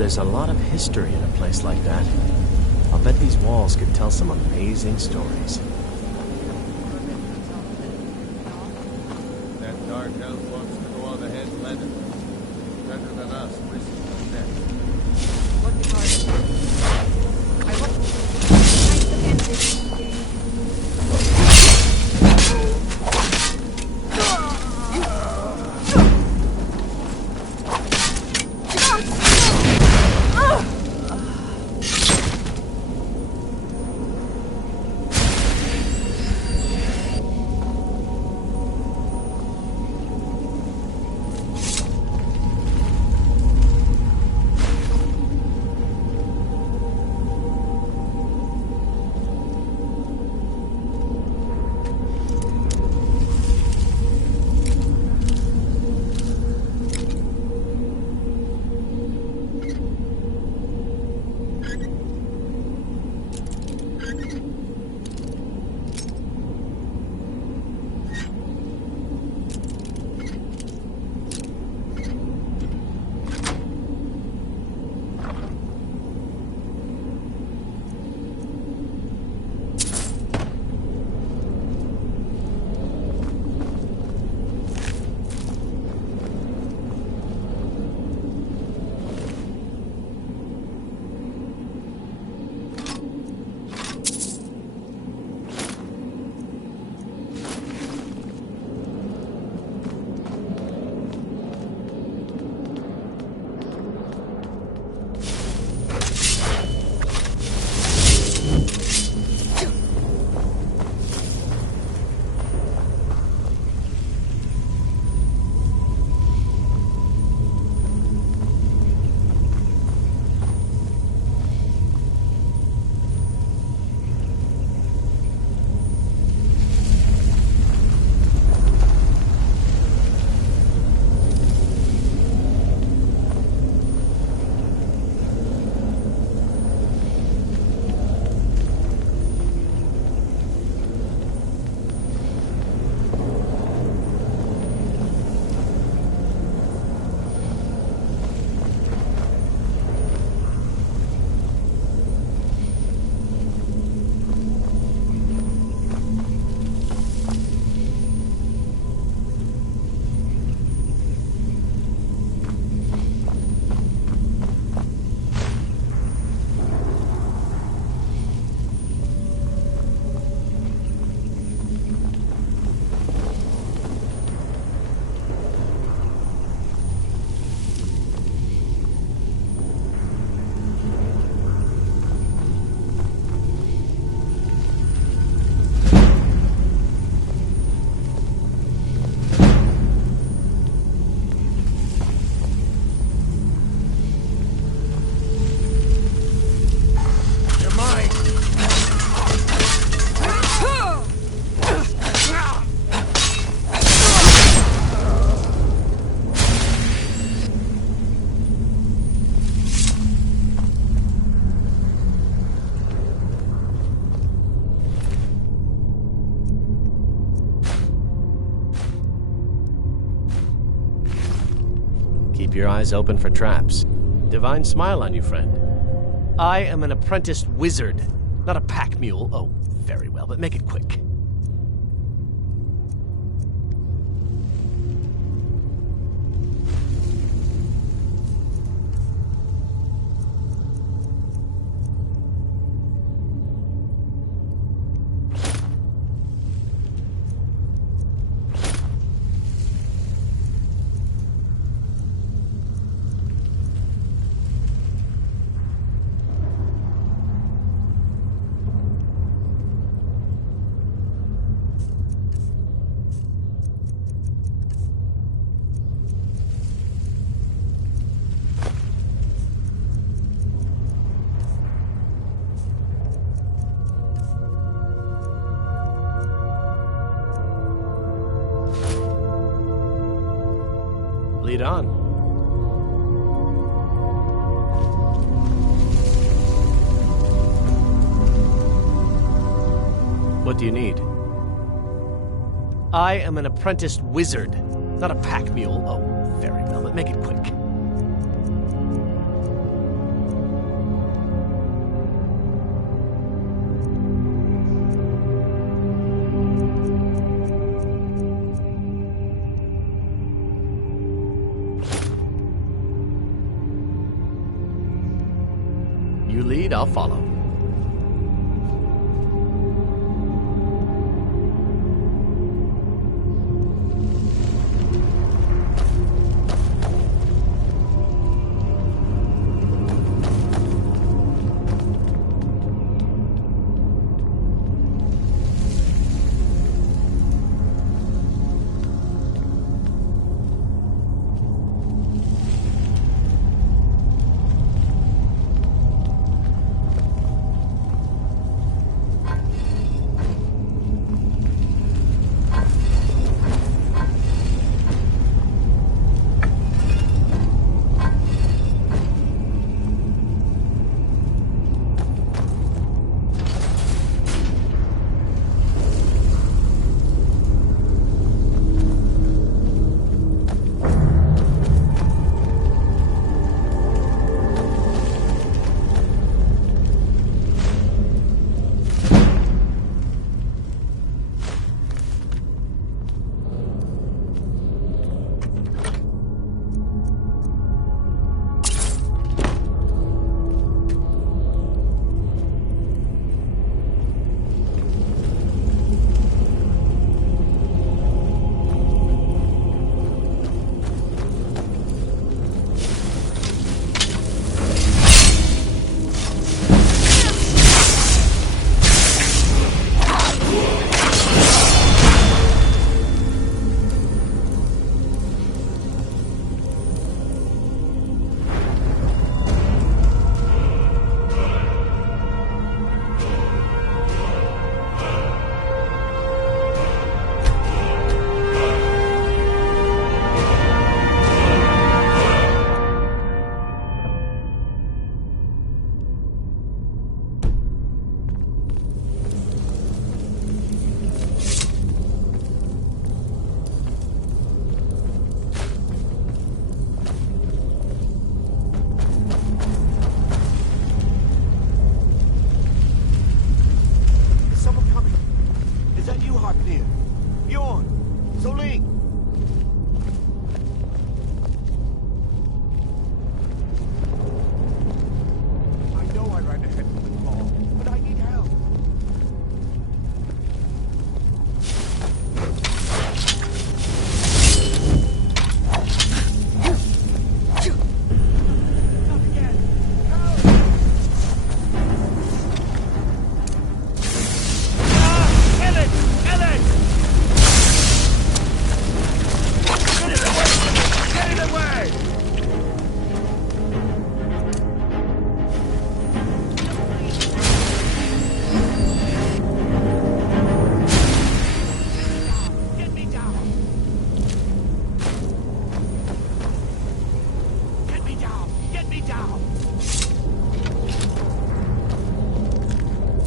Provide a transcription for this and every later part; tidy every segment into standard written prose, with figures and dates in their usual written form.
There's a lot of history in a place like that. I'll bet these walls could tell some amazing stories. That dark elf wants to go on ahead and let it. Better than us, listen to that. What are I want to end this game. Keep your eyes open for traps. Divine smile on you, friend. I am an apprenticed wizard, not a pack mule. Oh, very well, but make it quick. Lead on. What do you need? I am an apprenticed wizard, not a pack mule. Oh, very well, but make it quick. lead, I'll follow.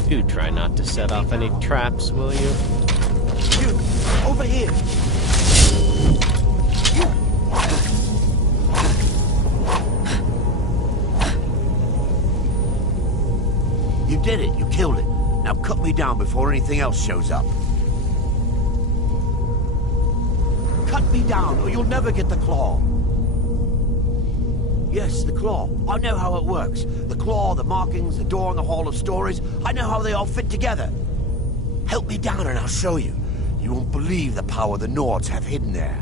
Do try not to set off any traps, will you? You, over here. You did it. You killed it. Now cut me down before anything else shows up. Cut me down, or you'll never get the claw. Yes, the claw. I know how it works. The claw, the markings, the door in the Hall of Stories. I know how they all fit together. Help me down and I'll show you. You won't believe the power the Nords have hidden there.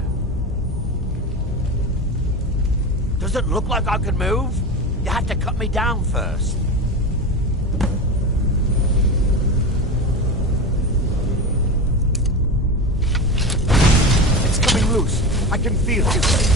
Does it look like I can move? You have to cut me down first. It's coming loose. I can feel it.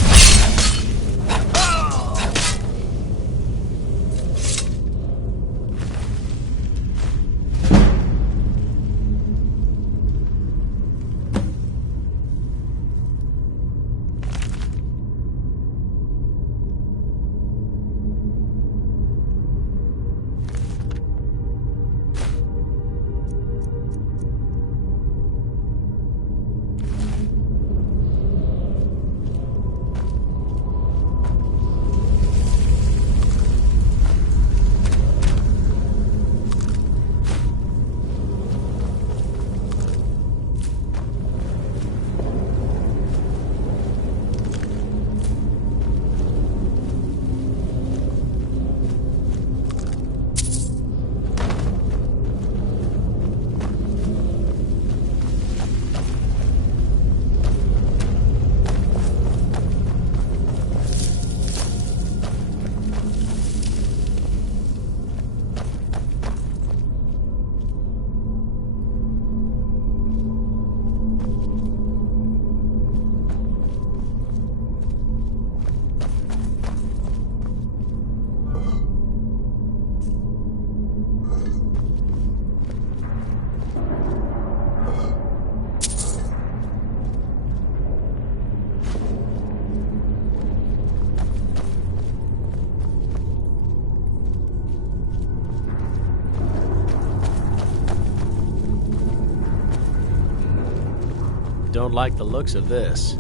don't like the looks of this.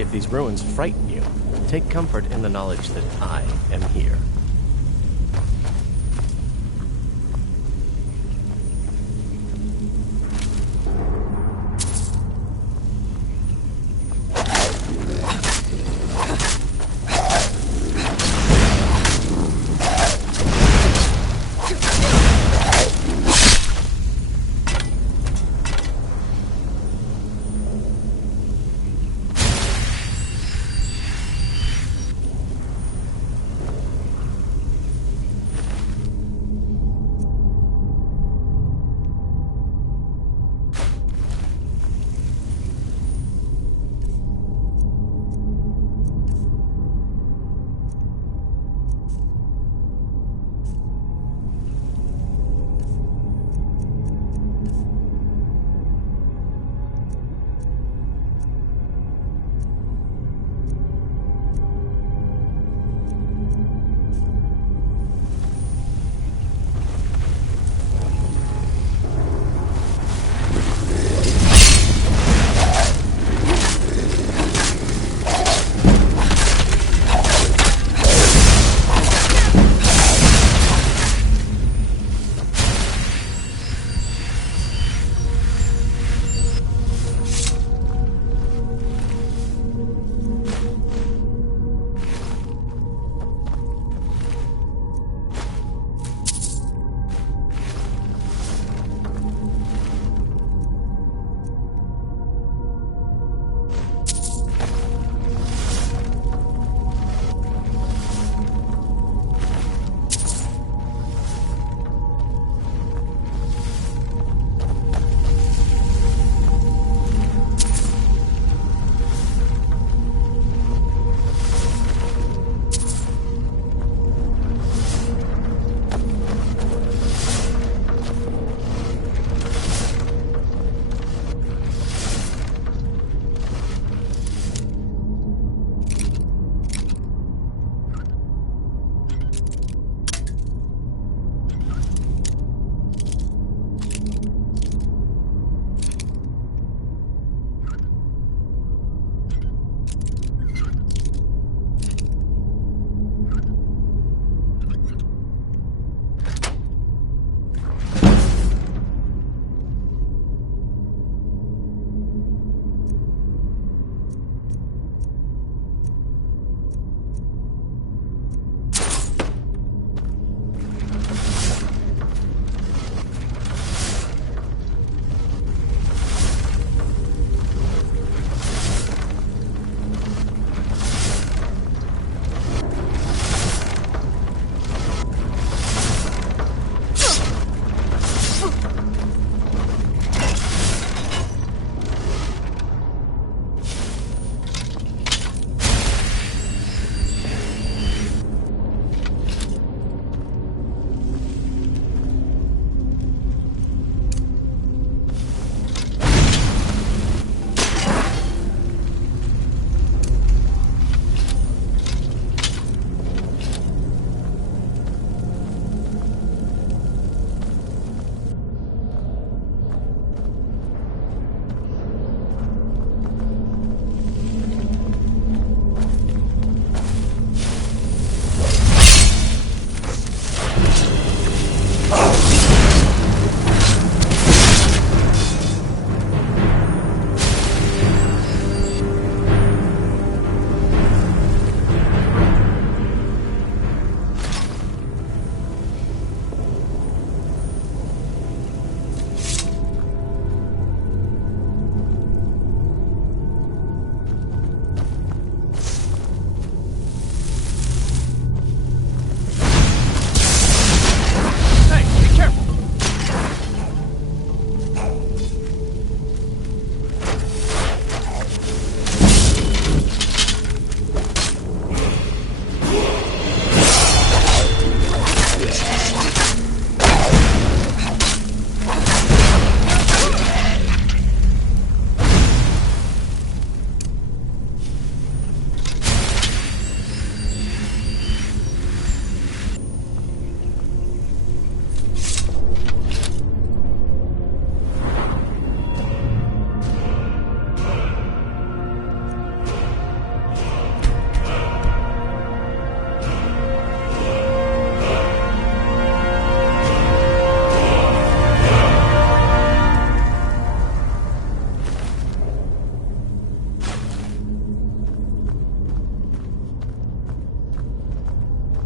If these ruins frighten you, take comfort in the knowledge that I am here.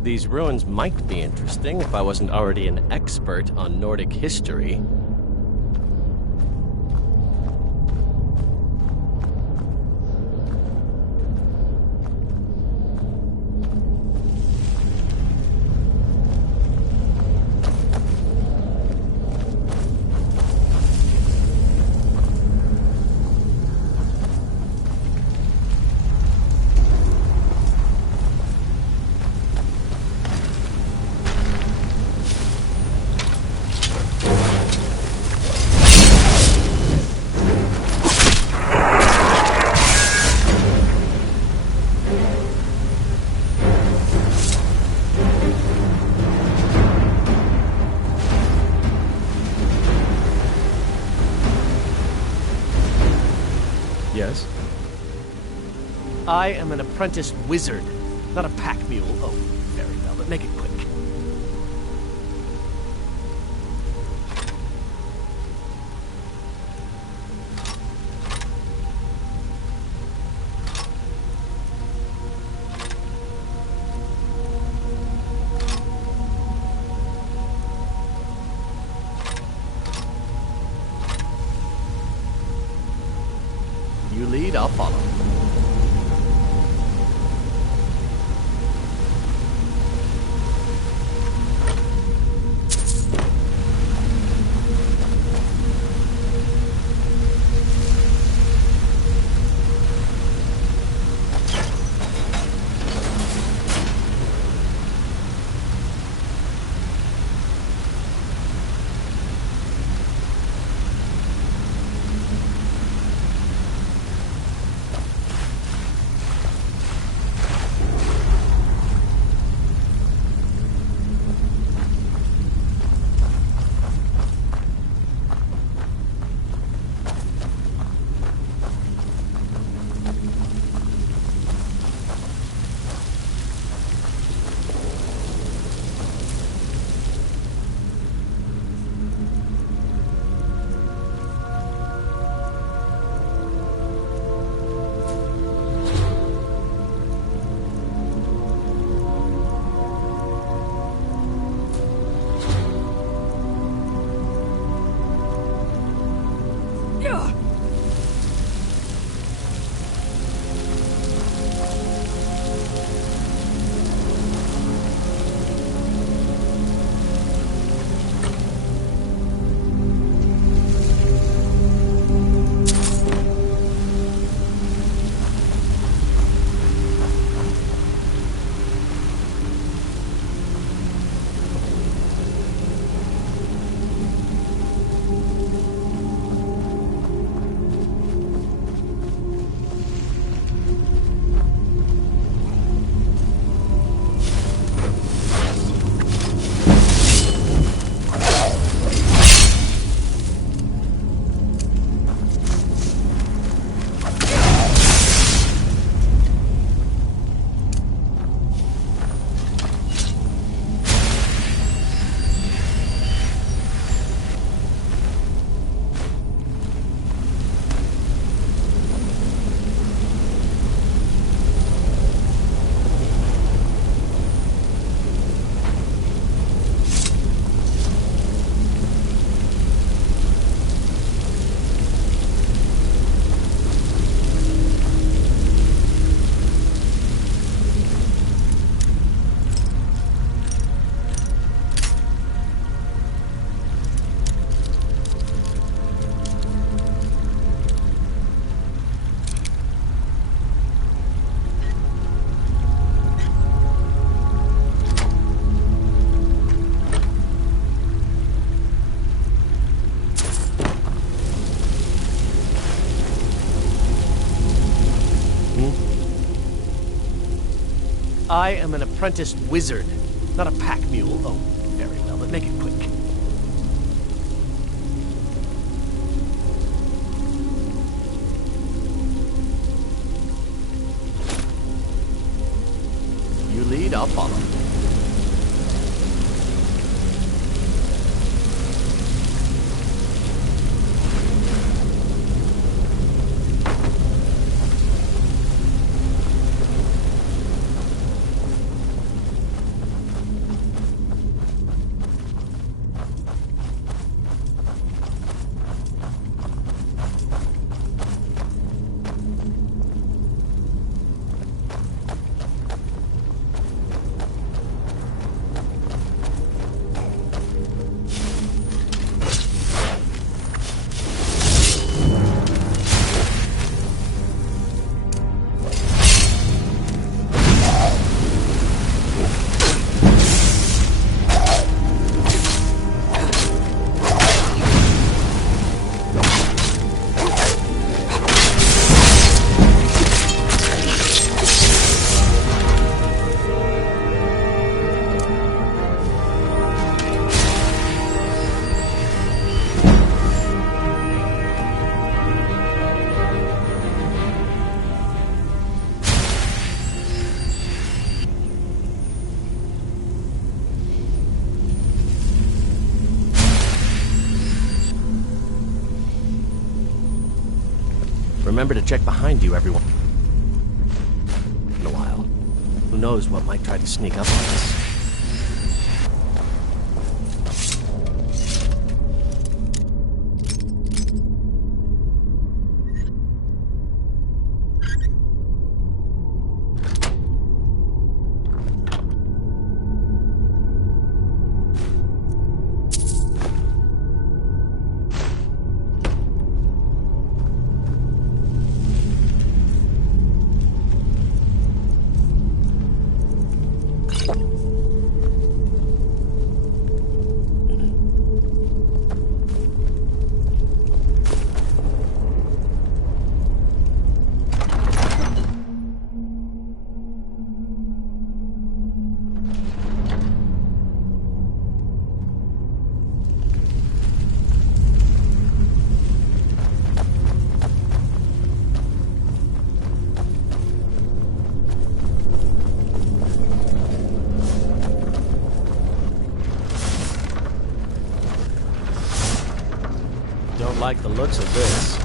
These ruins might be interesting if I wasn't already an expert on Nordic history. Yes? I am an apprentice wizard, not a pack mule. Oh, very well, but make it quick. You lead, I'll follow. I am an apprentice wizard, not a pack mule. Oh, very well, but make it quick. You lead, I'll follow. remember to check behind you every once in a while. Who knows what might try to sneak up on us. Don't like the looks of this.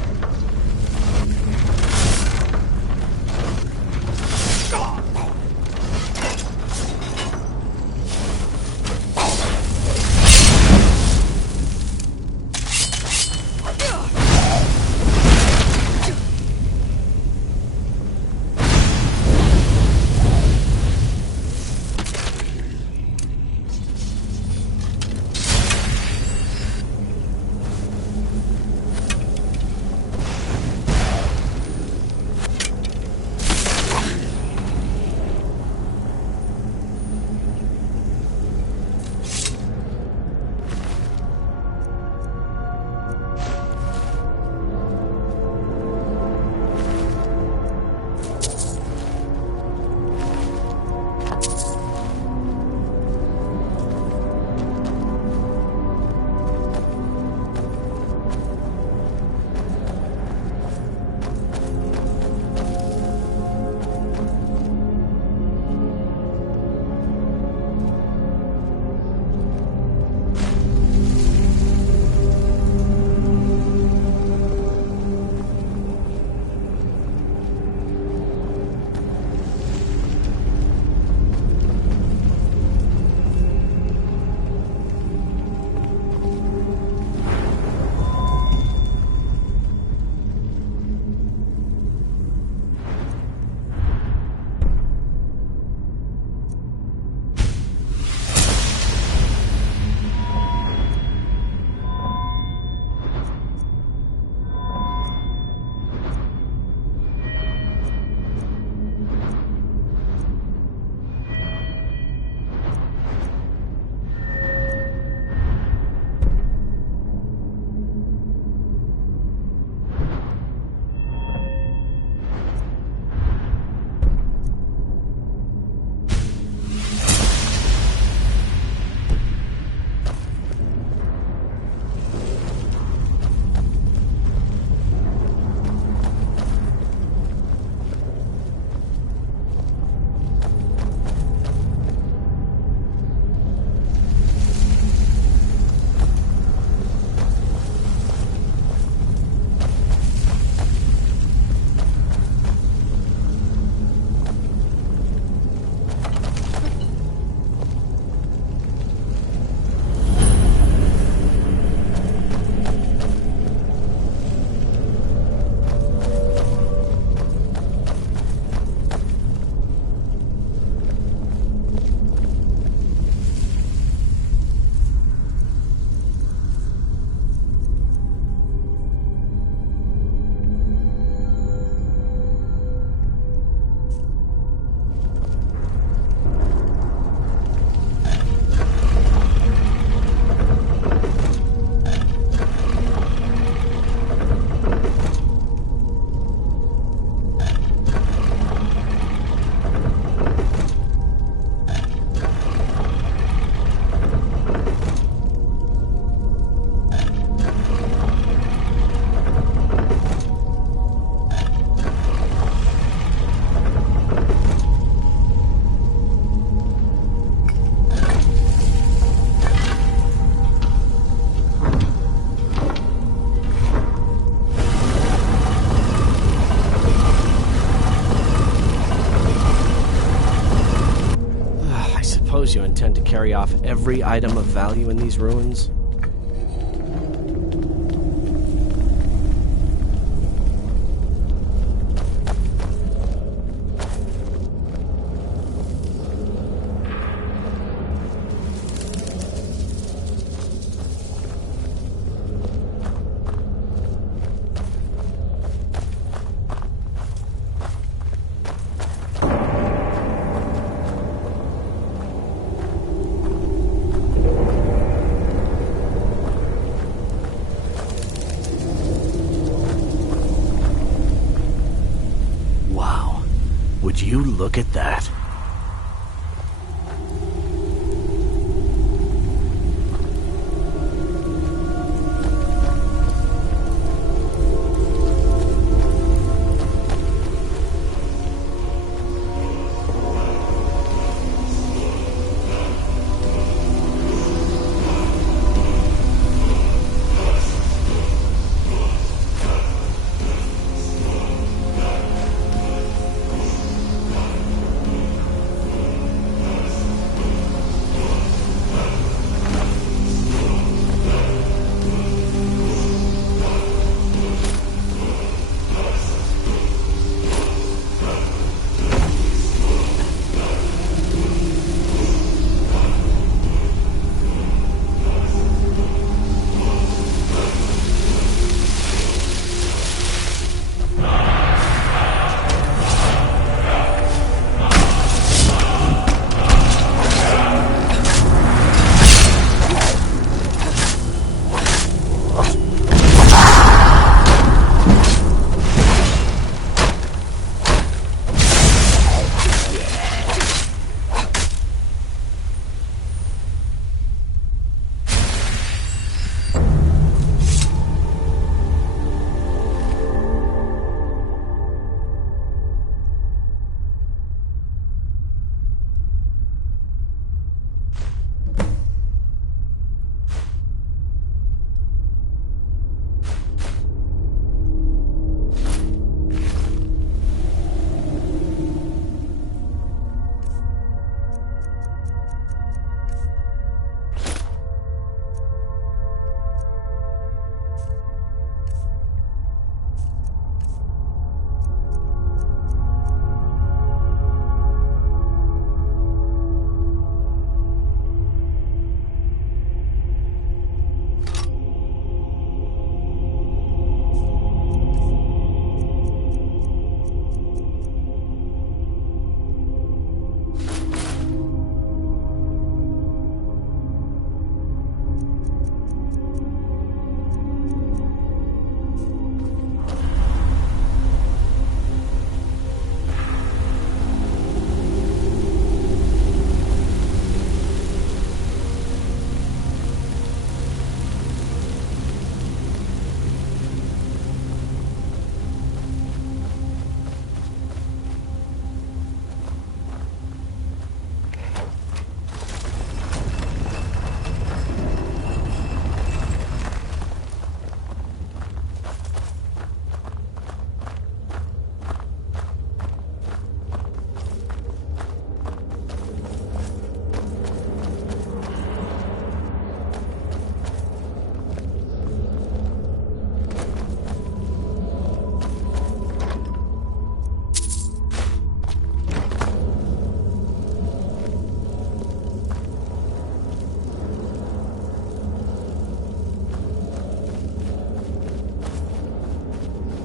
intend to carry off every item of value in these ruins? Would you look at that?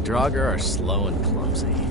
Draugr are slow and clumsy.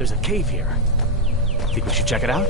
There's a cave here. Think we should check it out?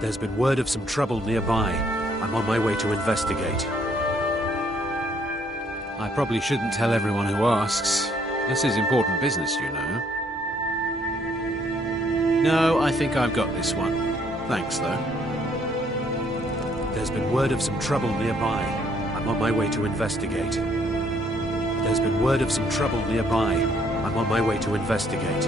There's been word of some trouble nearby. I'm on my way to investigate. I probably shouldn't tell everyone who asks. This is important business, you know. No, I think I've got this one. Thanks, though. There's been word of some trouble nearby. I'm on my way to investigate. There's been word of some trouble nearby. I'm on my way to investigate.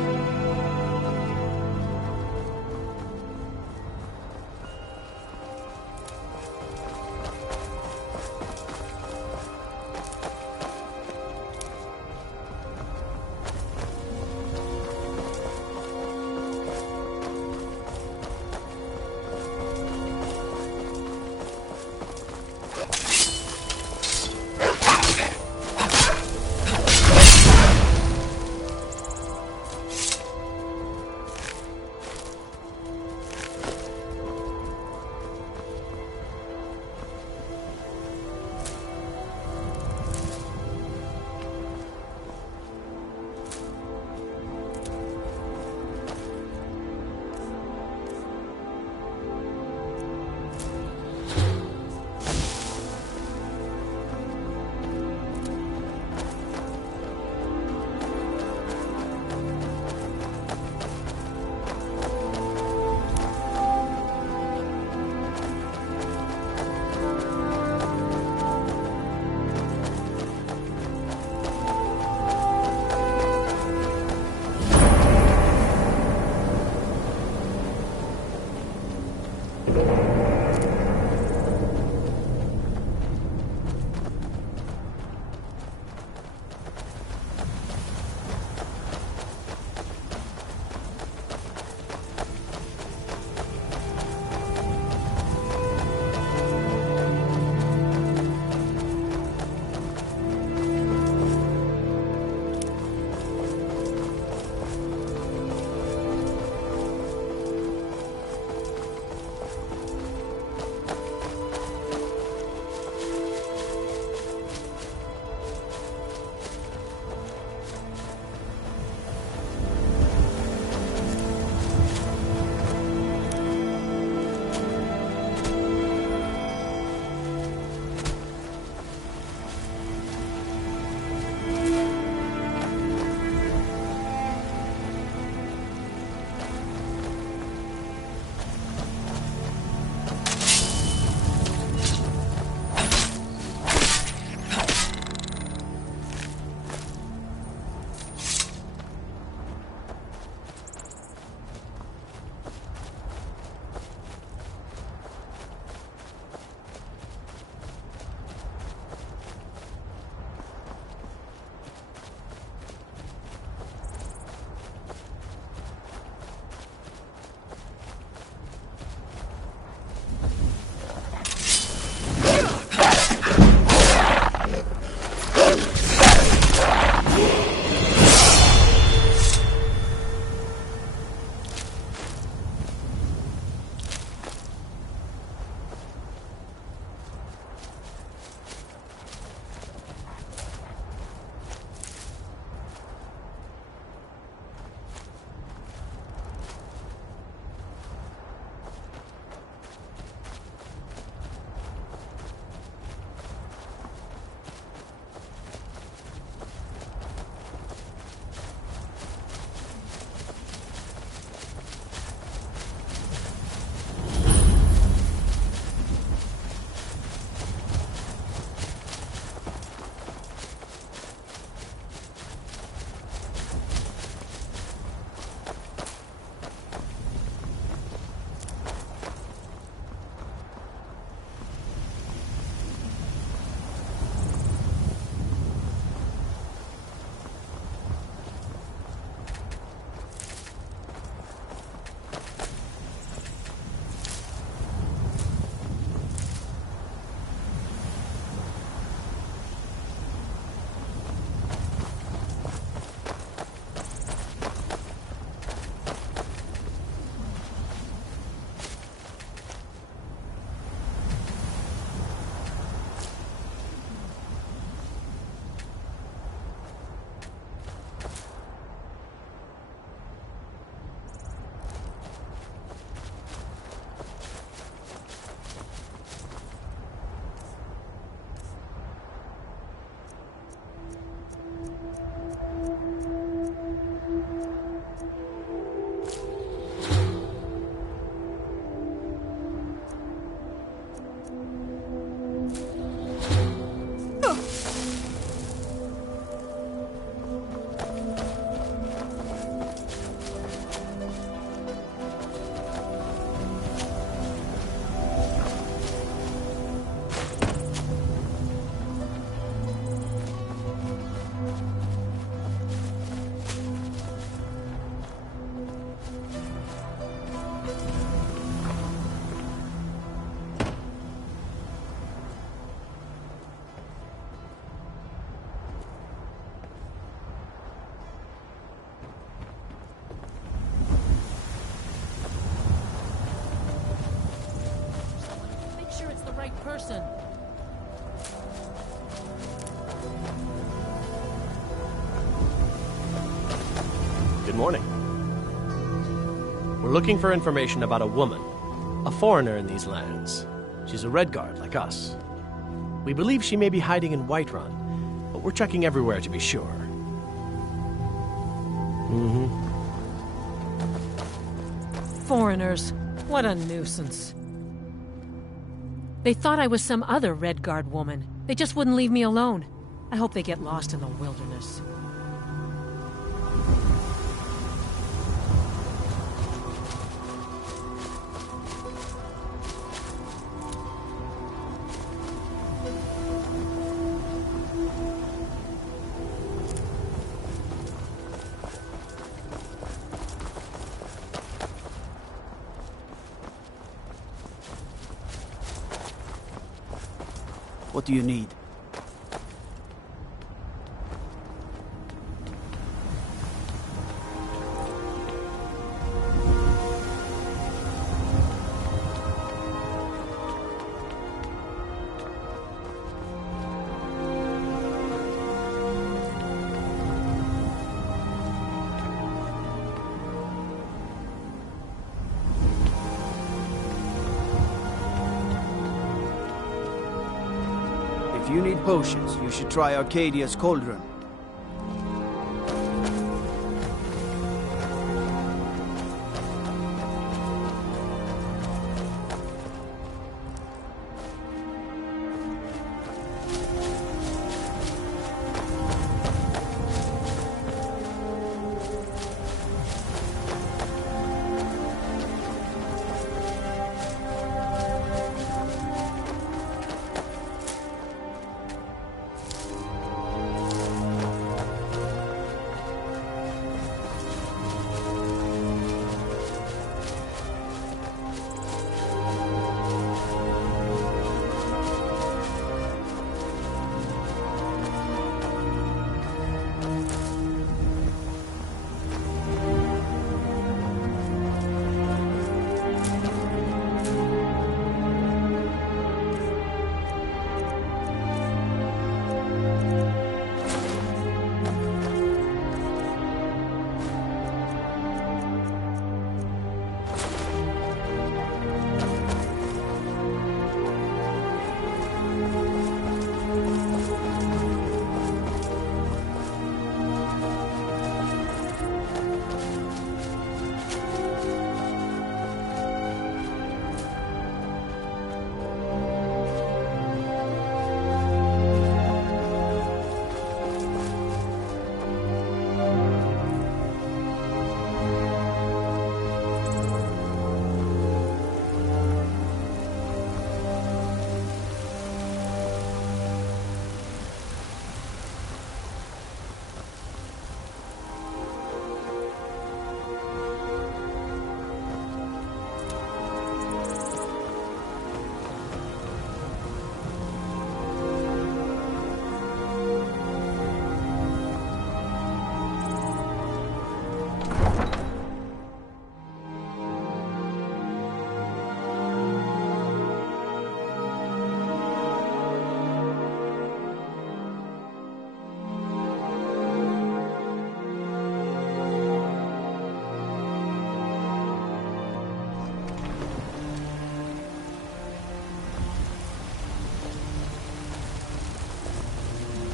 person. Good morning. We're looking for information about a woman, a foreigner in these lands. She's a Redguard like us. We believe she may be hiding in Whiterun, but we're checking everywhere to be sure. Foreigners. What a nuisance. They thought I was some other Redguard woman. They just wouldn't leave me alone. I hope they get lost in the wilderness. What do you need? If you need potions, you should try Arcadia's Cauldron.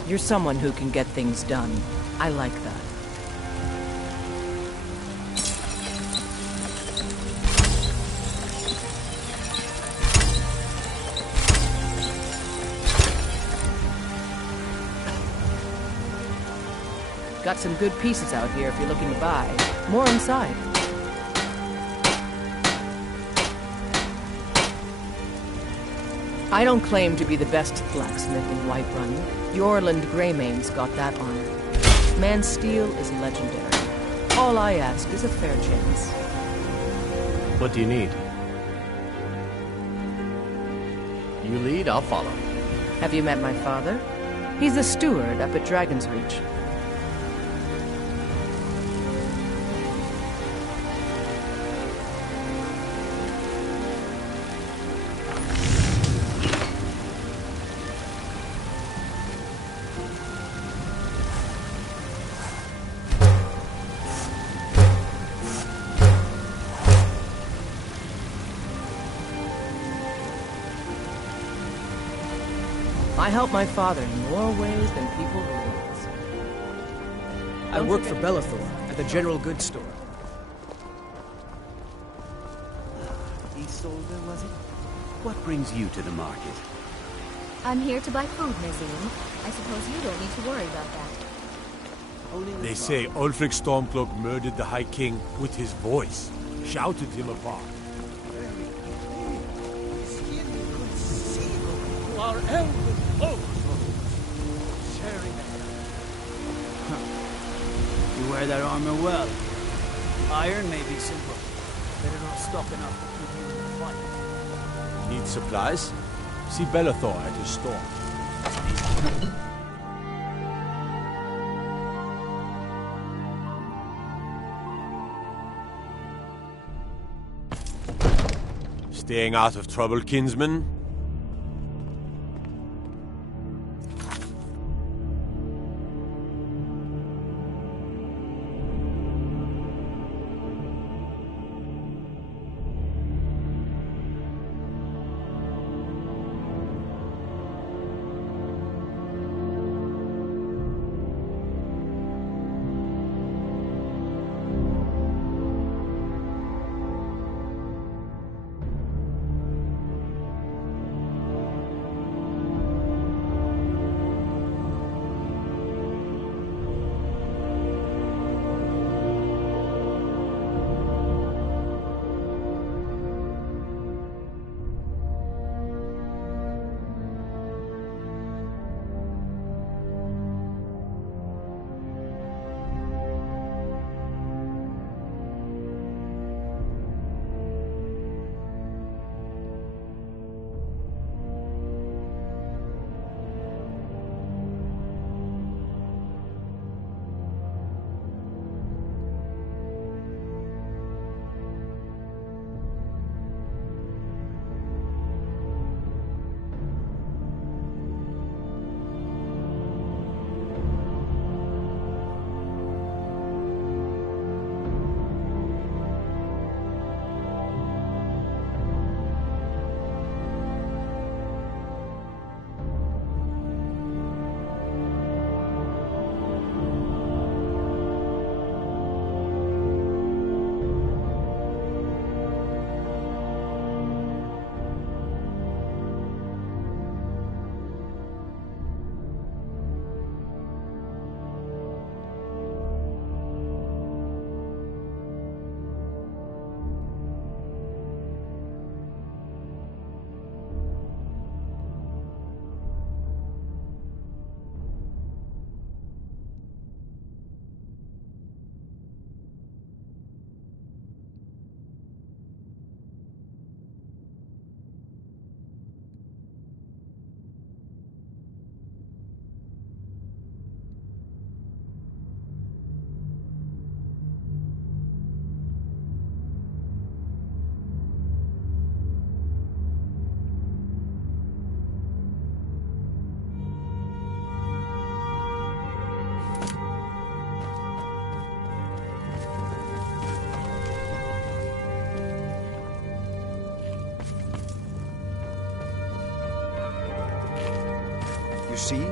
You're someone who can get things done. I like that. Got some good pieces out here if you're looking to buy. More inside. I don't claim to be the best blacksmith in Whiterun. Yorland Greymane's got that honor. Man's steel is legendary. All I ask is a fair chance. What do you need? You lead, I'll follow. Have you met my father? He's the steward up at Dragon's Reach. I help my father in more ways than people realize. I work for Bellathor at the general goods store. Isolde, was it? What brings you to the market? I'm here to buy food, Nazim. I suppose you don't need to worry about that. They say Ulfric Stormcloak murdered the High King with his voice, shouted him apart. Our elven overlords, sharing You wear that armor well. Iron may be simple, but it'll stop enough to keep you in the fight. Need supplies? See Bellathor at his store. Staying out of trouble, kinsman? See?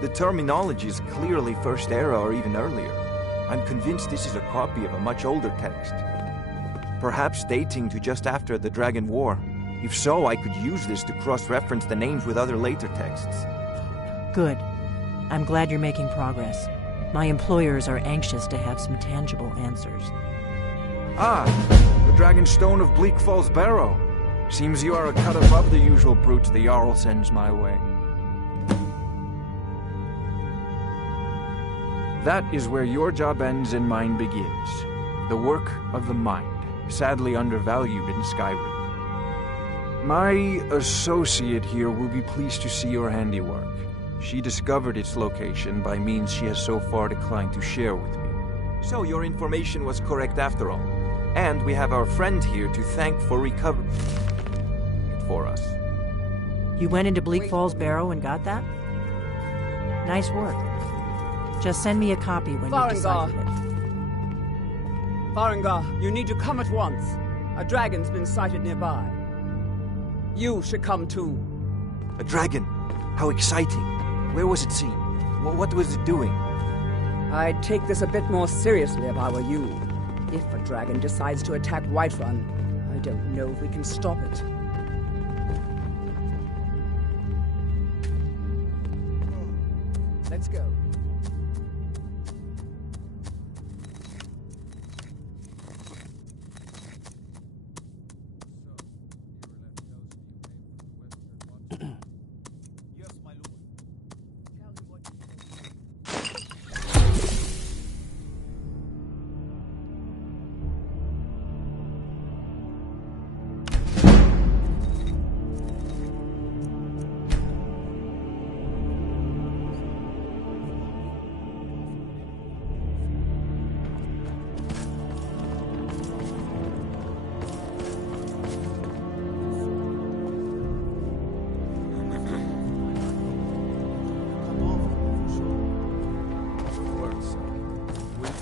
The terminology is clearly First Era or even earlier. I'm convinced this is a copy of a much older text. Perhaps dating to just after the Dragon War. If so, I could use this to cross-reference the names with other later texts. Good. I'm glad you're making progress. My employers are anxious to have some tangible answers. Ah, the Dragon Stone of Bleak Falls Barrow. Seems you are a cut above the usual brutes the Jarl sends my way. That is where your job ends and mine begins. The work of the mind, sadly undervalued in Skyrim. My associate here will be pleased to see your handiwork. She discovered its location by means she has so far declined to share with me. So your information was correct after all. And we have our friend here to thank for recovering it for us. You went into Bleak Falls Barrow and got that? Nice work. Just send me a copy when you've deciphered it. Farengar, you need to come at once. A dragon's been sighted nearby. You should come too. A dragon? How exciting. Where was it seen? What was it doing? I'd take this a bit more seriously if I were you. If a dragon decides to attack Whiterun, I don't know if we can stop it. Let's go.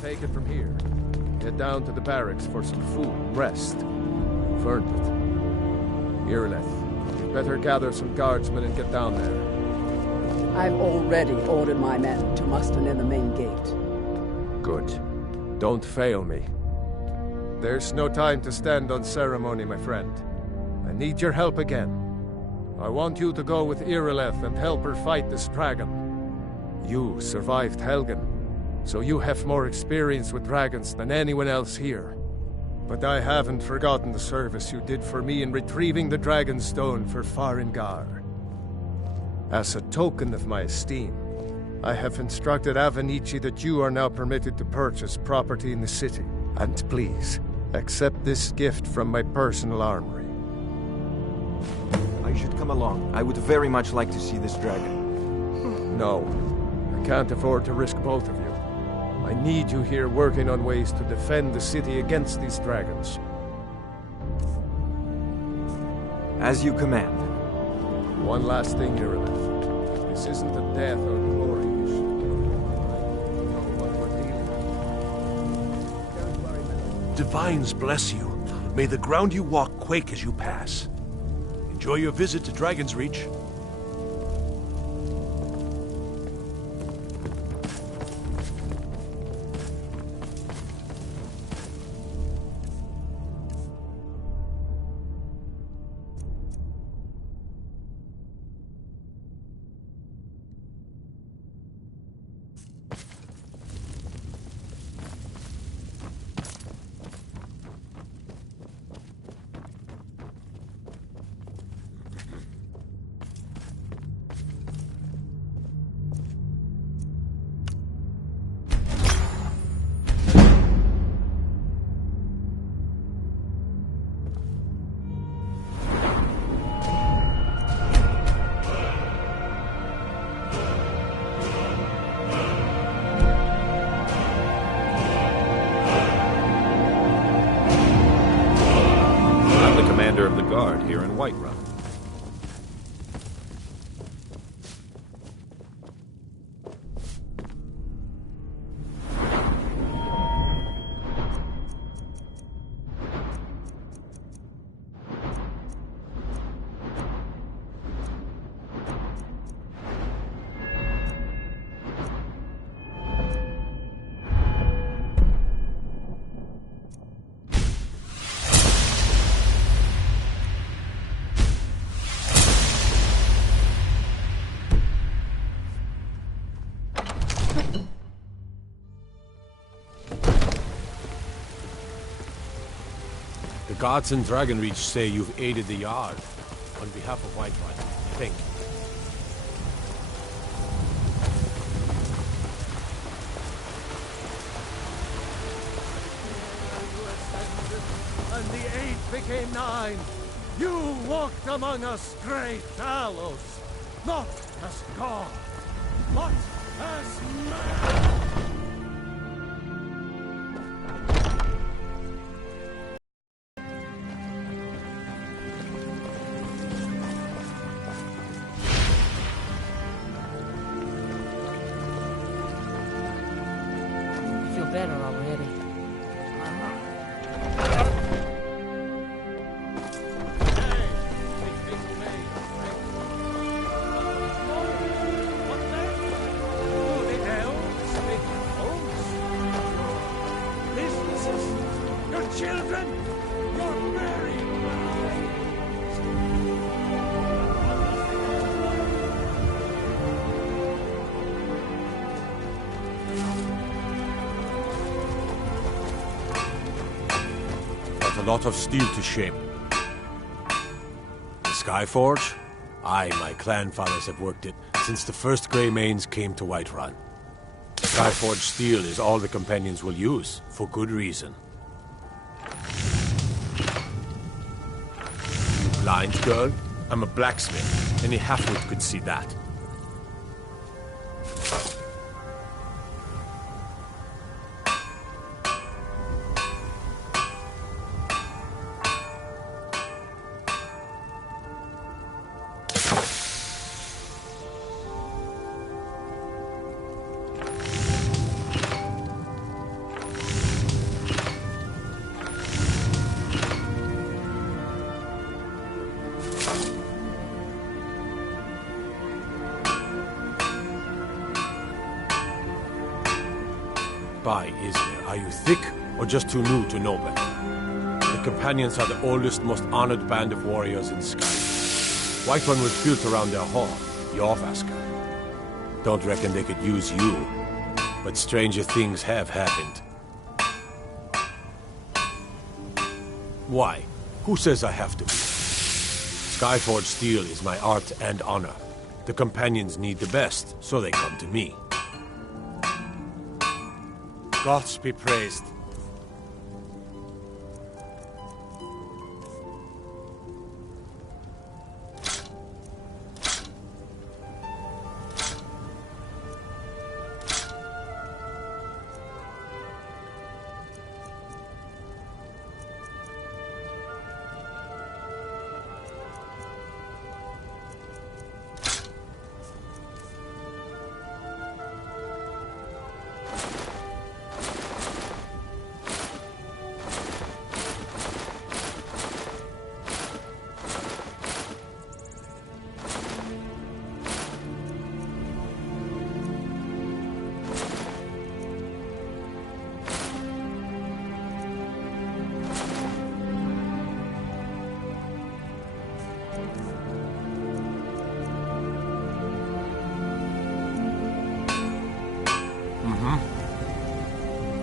take it from here. Get down to the barracks for some food, rest. You've earned it. Irileth, you'd better gather some guardsmen and get down there. I've already ordered my men to muster near the main gate. Good. Don't fail me. There's no time to stand on ceremony, my friend. I need your help again. I want you to go with Irileth and help her fight this dragon. You survived Helgen, so you have more experience with dragons than anyone else here. But I haven't forgotten the service you did for me in retrieving the Dragon Stone for Farengar. As a token of my esteem, I have instructed Avenici that you are now permitted to purchase property in the city. And please, accept this gift from my personal armory. I should come along. I would very much like to see this dragon. No, I can't afford to risk both of you. I need you here working on ways to defend the city against these dragons. As you command. One last thing, Irileth. This isn't a death or glory mission. I know what we're dealing with. Divines bless you. May the ground you walk quake as you pass. Enjoy your visit to Dragon's Reach. Of the guard here in Whiterun. The guards in Dragonreach say you've aided the Yard on behalf of Whiterun. Thank you. And the 8 became 9. You walked among us, great Talos, not as God, but as man. Better already. Your children, your very A lot of steel to shape. The Skyforge? I, my clan fathers have worked it since the first Greymanes came to Whiterun. Skyforge steel is all the companions will use, for good reason. You blind, girl? I'm a blacksmith. Any halfwit could see that. spy, is there? Are you thick or just too new to know better? The Companions are the oldest, most honored band of warriors in Skyrim. Whiterun was built around their hall, the Orvaska. Don't reckon they could use you, but stranger things have happened. Why? Who says I have to be? Skyforge steel is my art and honor. The Companions need the best, so they come to me. Gods be praised.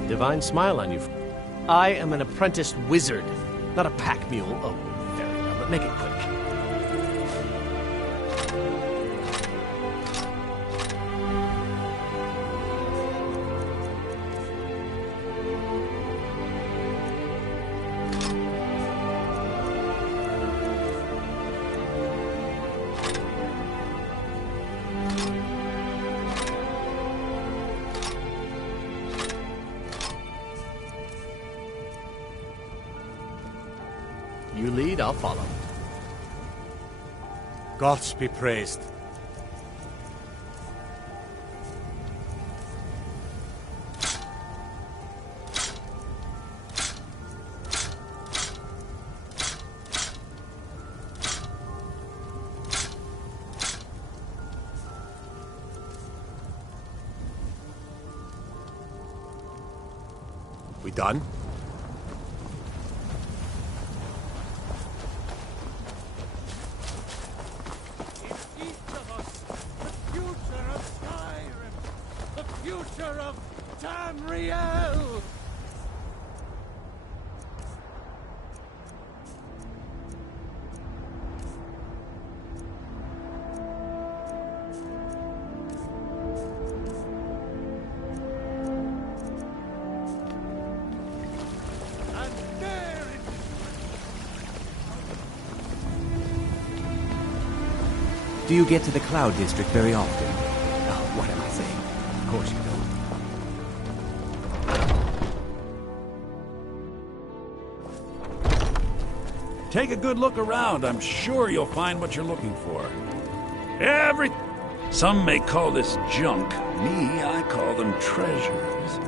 Divine smile on you. I am an apprenticed wizard, not a pack mule. Oh, very well, but make it quick. You lead, I'll follow. Gods be praised. We done? Do you get to the Cloud District very often? Oh, what am I saying? Of course you don't. Take a good look around. I'm sure you'll find what you're looking for. Some may call this junk. Me, I call them treasures.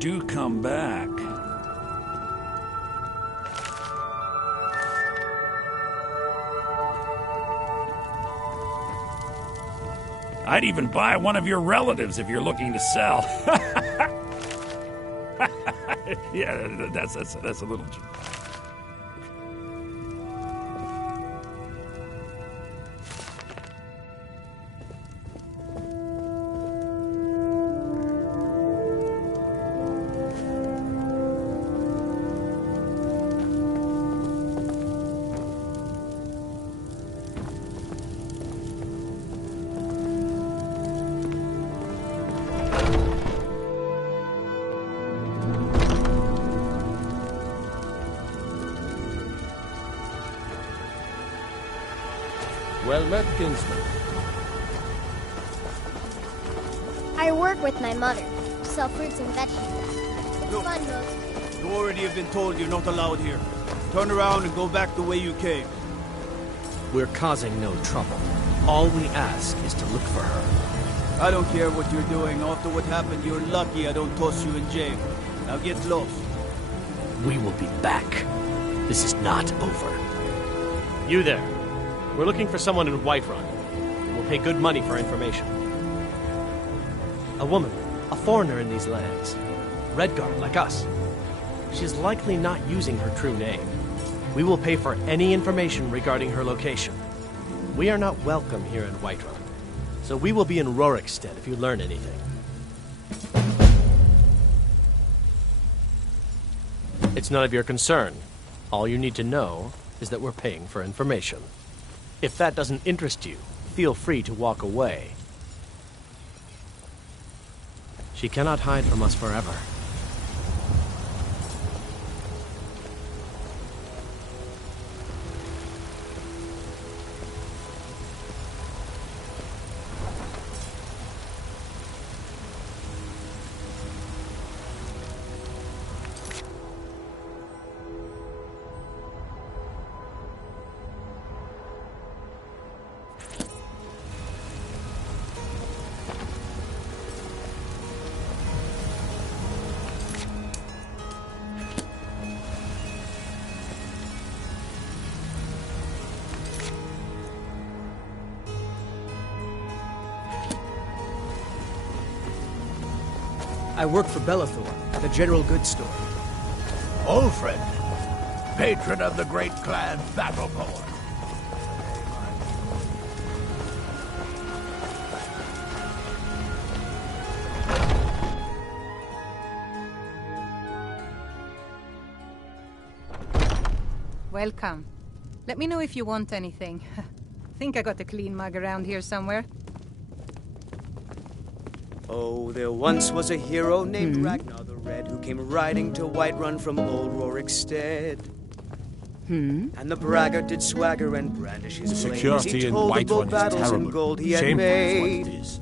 Do come back. I'd even buy one of your relatives if you're looking to sell. Yeah, that's a little... Well met, kinsman. I work with my mother. Sell fruits and vegetables. It's Look. fun most. You already have been told you're not allowed here. Turn around and go back the way you came. We're causing no trouble. All we ask is to look for her. I don't care what you're doing. After what happened, you're lucky I don't toss you in jail. Now get lost. We will be back. This is not over. You there. We're looking for someone in Whiterun. We'll pay good money for information. A woman, a foreigner in these lands. Redguard, like us. She's likely not using her true name. We will pay for any information regarding her location. We are not welcome here in Whiterun, so we will be in Rorikstead if you learn anything. It's none of your concern. All you need to know is that we're paying for information. If that doesn't interest you, feel free to walk away. She cannot hide from us forever. I work for Bellathor, the general goods store. Ulfred, patron of the great clan Battleborn. Welcome. Let me know if you want anything. Think I got a clean mug around here somewhere. Oh, there once was a hero named Ragnar the Red who came riding to Whiterun from old Rorikstead. And the braggart did swagger and brandish his blades. Security He in told of bold Whiterun is battles and terrible. gold he had Shameful is what made. it is.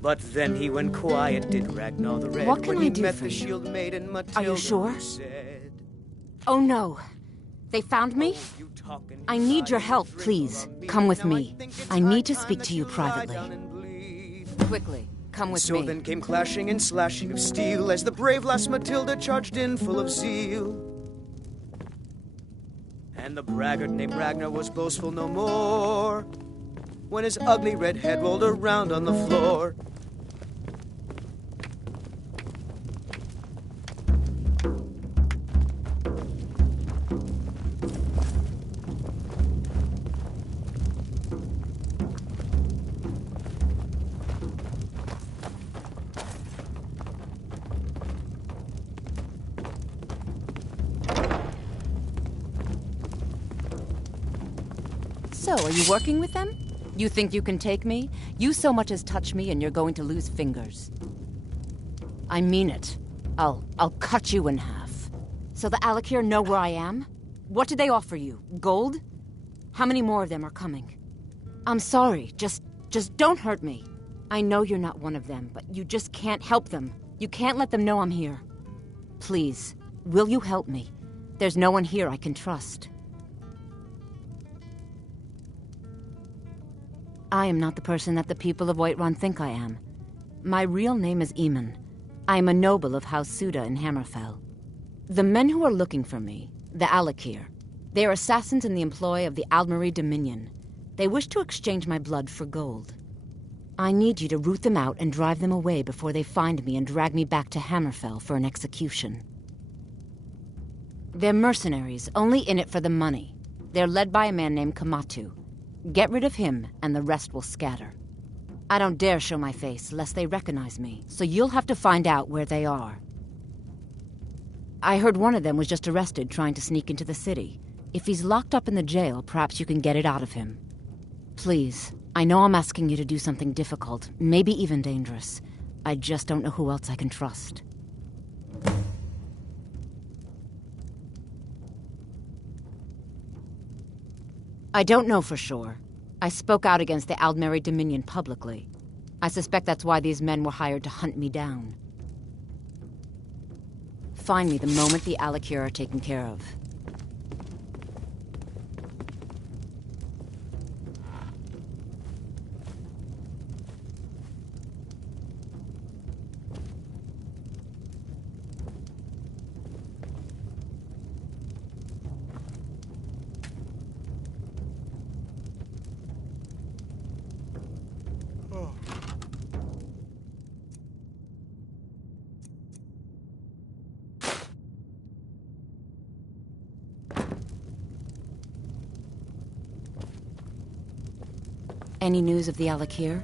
But then he went quiet, did Ragnar the Red. What can when he I do met for the you? shield maiden Matilda. Are you sure? who said, Oh no. They found me? I need your help, please. Come with me. I need to speak to you privately. Quickly, come with so me. then came clashing and slashing of steel as the brave lass Matilda charged in full of zeal. And the braggart named Ragnar was boastful no more when his ugly red head rolled around on the floor. So, are you working with them? You think you can take me? You so much as touch me and you're going to lose fingers. I mean it. I'll cut you in half. So the Alakir know where I am? What did they offer you? Gold? How many more of them are coming? I'm sorry, just don't hurt me. I know you're not one of them, but you just can't help them. You can't let them know I'm here. Please, will you help me? There's no one here I can trust. I am not the person that the people of Whiterun think I am. My real name is Eamon. I am a noble of House Suda in Hammerfell. The men who are looking for me, the Alakir, they are assassins in the employ of the Aldmeri Dominion. They wish to exchange my blood for gold. I need you to root them out and drive them away before they find me and drag me back to Hammerfell for an execution. They're mercenaries, only in it for the money. They're led by a man named Kamatu. Get rid of him, and the rest will scatter. I don't dare show my face, lest they recognize me, so you'll have to find out where they are. I heard one of them was just arrested trying to sneak into the city. If he's locked up in the jail, perhaps you can get it out of him. Please, I know I'm asking you to do something difficult, maybe even dangerous. I just don't know who else I can trust. I don't know for sure. I spoke out against the Aldmeri Dominion publicly. I suspect that's why these men were hired to hunt me down. Find me the moment the Alakir are taken care of. Any news of the Alakir?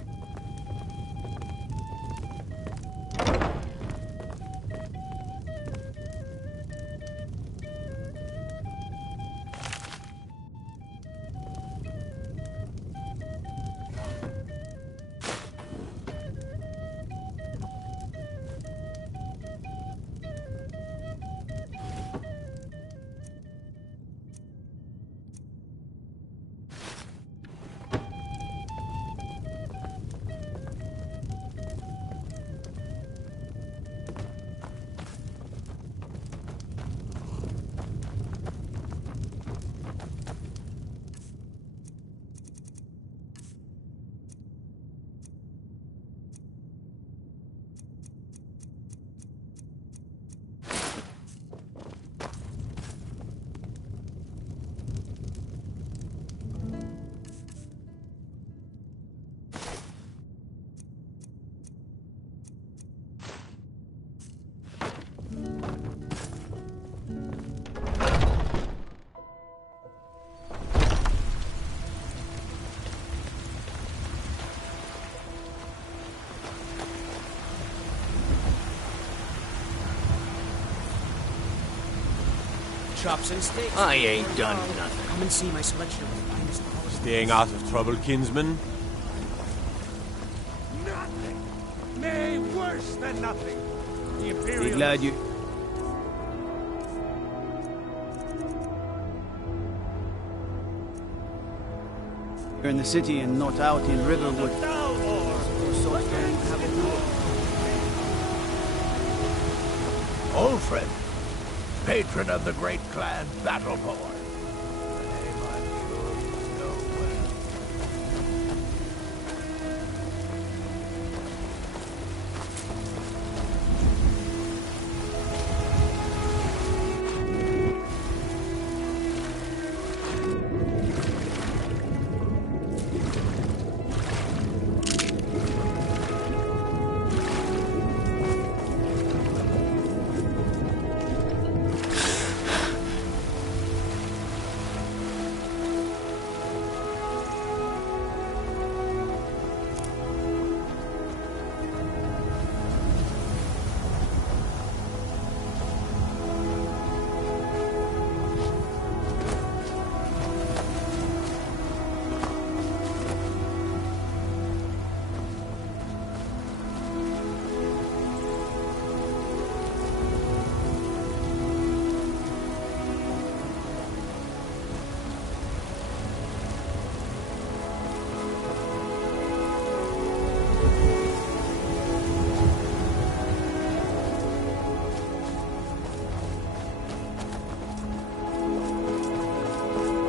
Chops and steaks. I ain't done nothing. Come and see my selection of the finest olives. Staying out of trouble, kinsman? Nothing! Nay, worse than nothing! The Imperial... Be glad you... You're in the city and not out in Riverwood. Old friend, patron of the great clan Battleborn.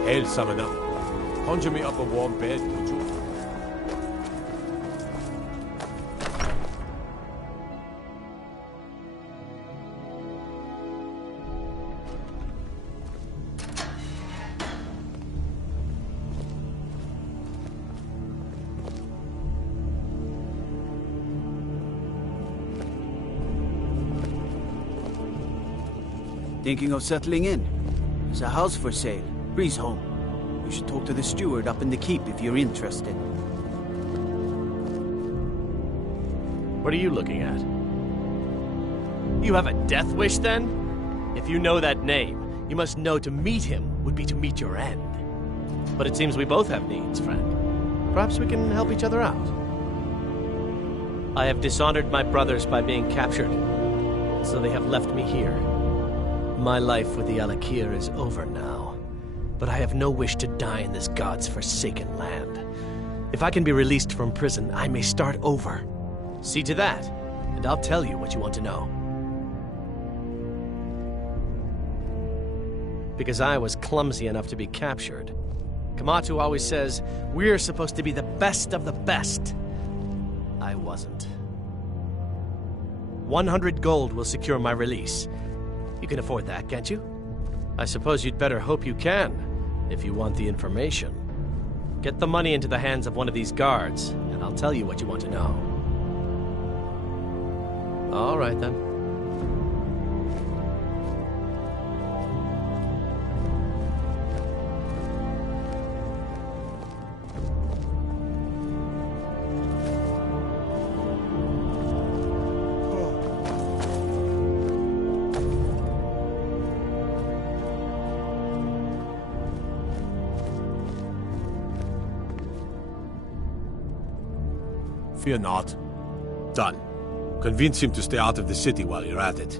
Hail, summoner. Conjure me up a warm bed, would you? Thinking of settling in? There's a house for sale. Breeze home. You should talk to the steward up in the keep if you're interested. What are you looking at? You have a death wish, then? If you know that name, you must know to meet him would be to meet your end. But it seems we both have needs, friend. Perhaps we can help each other out. I have dishonored my brothers by being captured, so they have left me here. My life with the Alakir is over now, but I have no wish to die in this God's forsaken land. If I can be released from prison, I may start over. See to that, and I'll tell you what you want to know. Because I was clumsy enough to be captured. Kamatu always says, we're supposed to be the best of the best. I wasn't. 100 gold will secure my release. You can afford that, can't you? I suppose you'd better hope you can, if you want the information. Get the money into the hands of one of these guards, and I'll tell you what you want to know. All right, then. Fear not. Done. Convince him to stay out of the city while you're at it.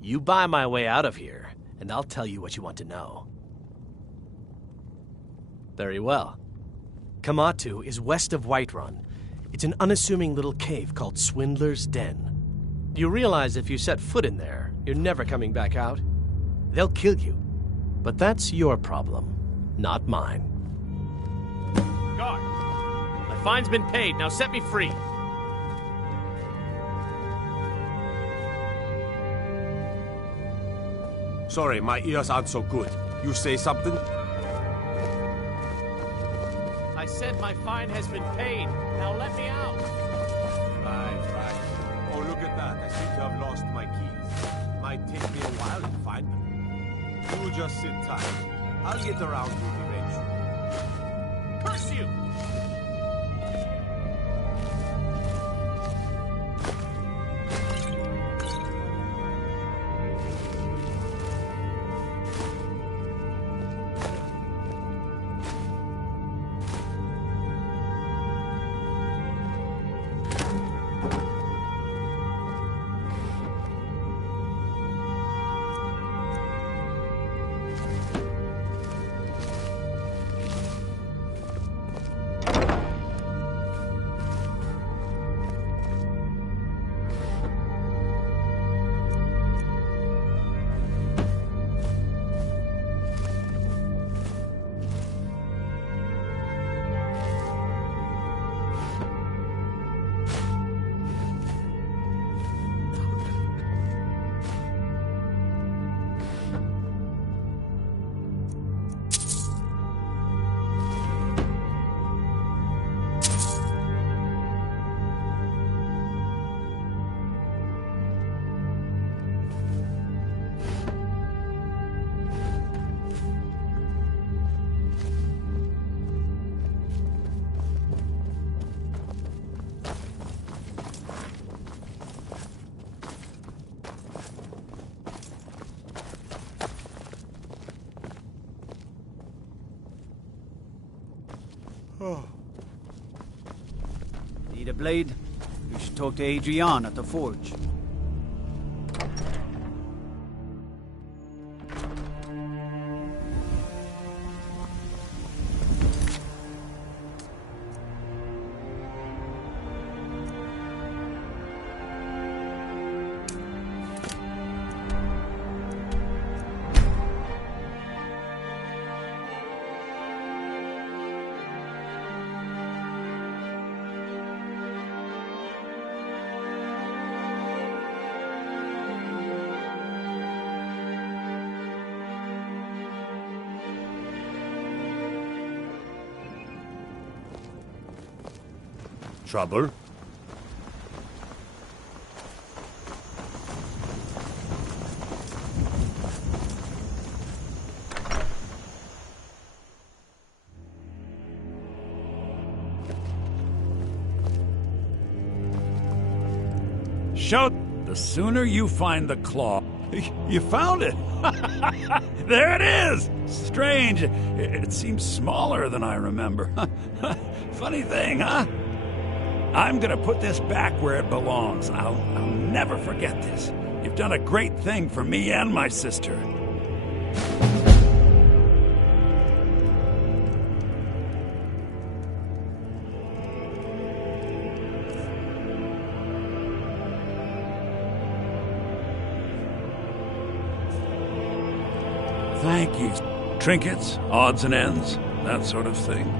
You buy my way out of here, and I'll tell you what you want to know. Very well. Kamatu is west of Whiterun. It's an unassuming little cave called Swindler's Den. You realize if you set foot in there, you're never coming back out? They'll kill you. But that's your problem, not mine. Guard! My fine's been paid, now set me free! Sorry, my ears aren't so good. You say something? I said my fine has been paid. Now let me out. Right. Oh, look at that. I seem to have lost my keys. Might take me a while to find them. You just sit tight. I'll get around to it eventually. Curse you! Need a blade? You should talk to Adrian at the forge. Trouble? Shout! The sooner you find the claw... You found it! There it is! Strange. It seems smaller than I remember. Funny thing, huh? I'm gonna put this back where it belongs. I'll never forget this. You've done a great thing for me and my sister. Thank you. Trinkets, odds and ends, that sort of thing.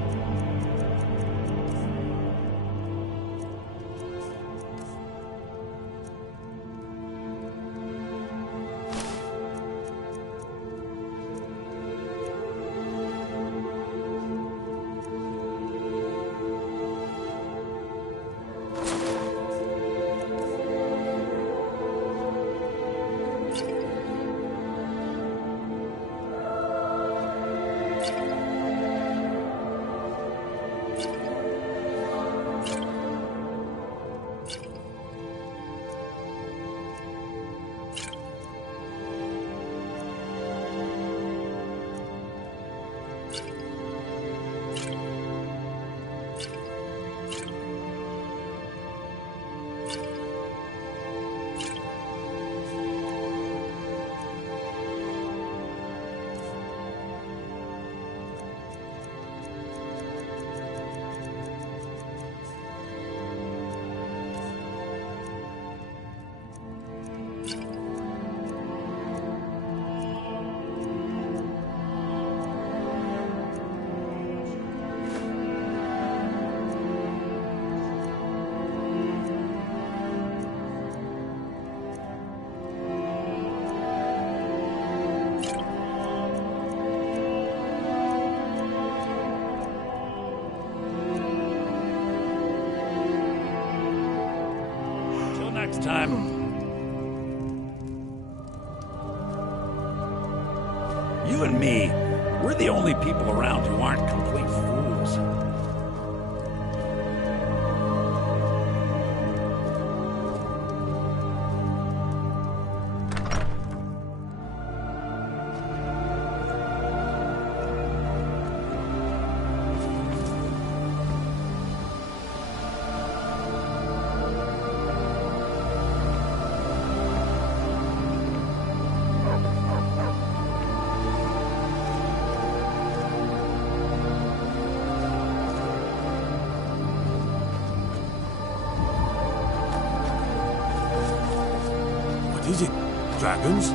Next time. You and me, we're the only people around who aren't complete fools. Is it dragons?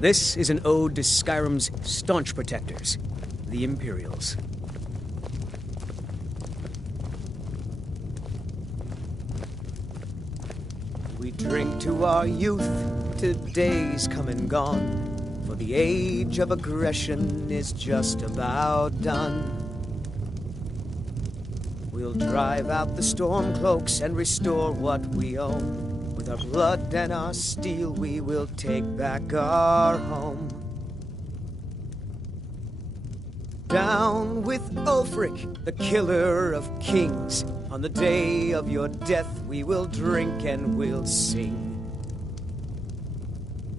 This is an ode to Skyrim's staunch protectors, the Imperials. We drink to our youth, to days come and gone, for the age of aggression is just about done. We'll drive out the storm cloaks and restore what we own. With our blood and our steel, we will take back our home. Down with Ulfric, the killer of kings. On the day of your death, we will drink and we'll sing.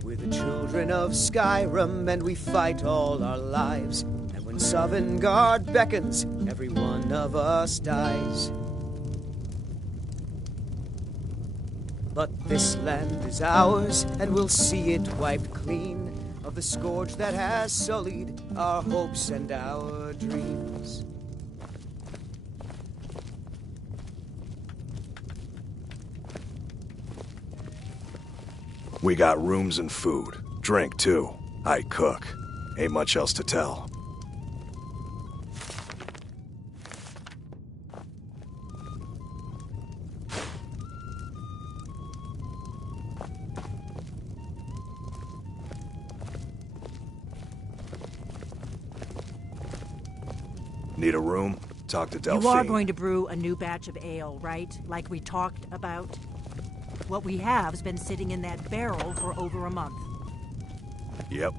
We're the children of Skyrim, and we fight all our lives. And when Sovngarde beckons, every one of us dies. But this land is ours, and we'll see it wiped clean of the scourge that has sullied our hopes and our dreams. We got rooms and food. Drink, too. I cook. Ain't much else to tell. Need a room? Talk to Delphine. You are going to brew a new batch of ale, right? Like we talked about? What we have's been sitting in that barrel for over a month. Yep.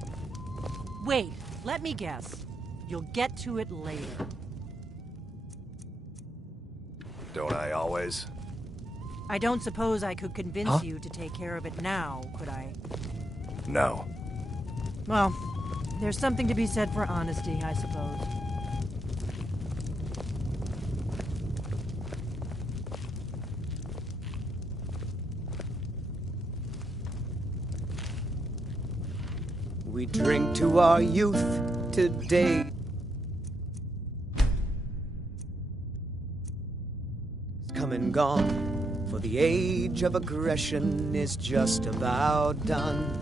Wait, let me guess. You'll get to it later. Don't I always? I don't suppose I could convince you to take care of it now, could I? No. Well, there's something to be said for honesty, I suppose. We drink to our youth today. It's come and gone, for the age of aggression is just about done.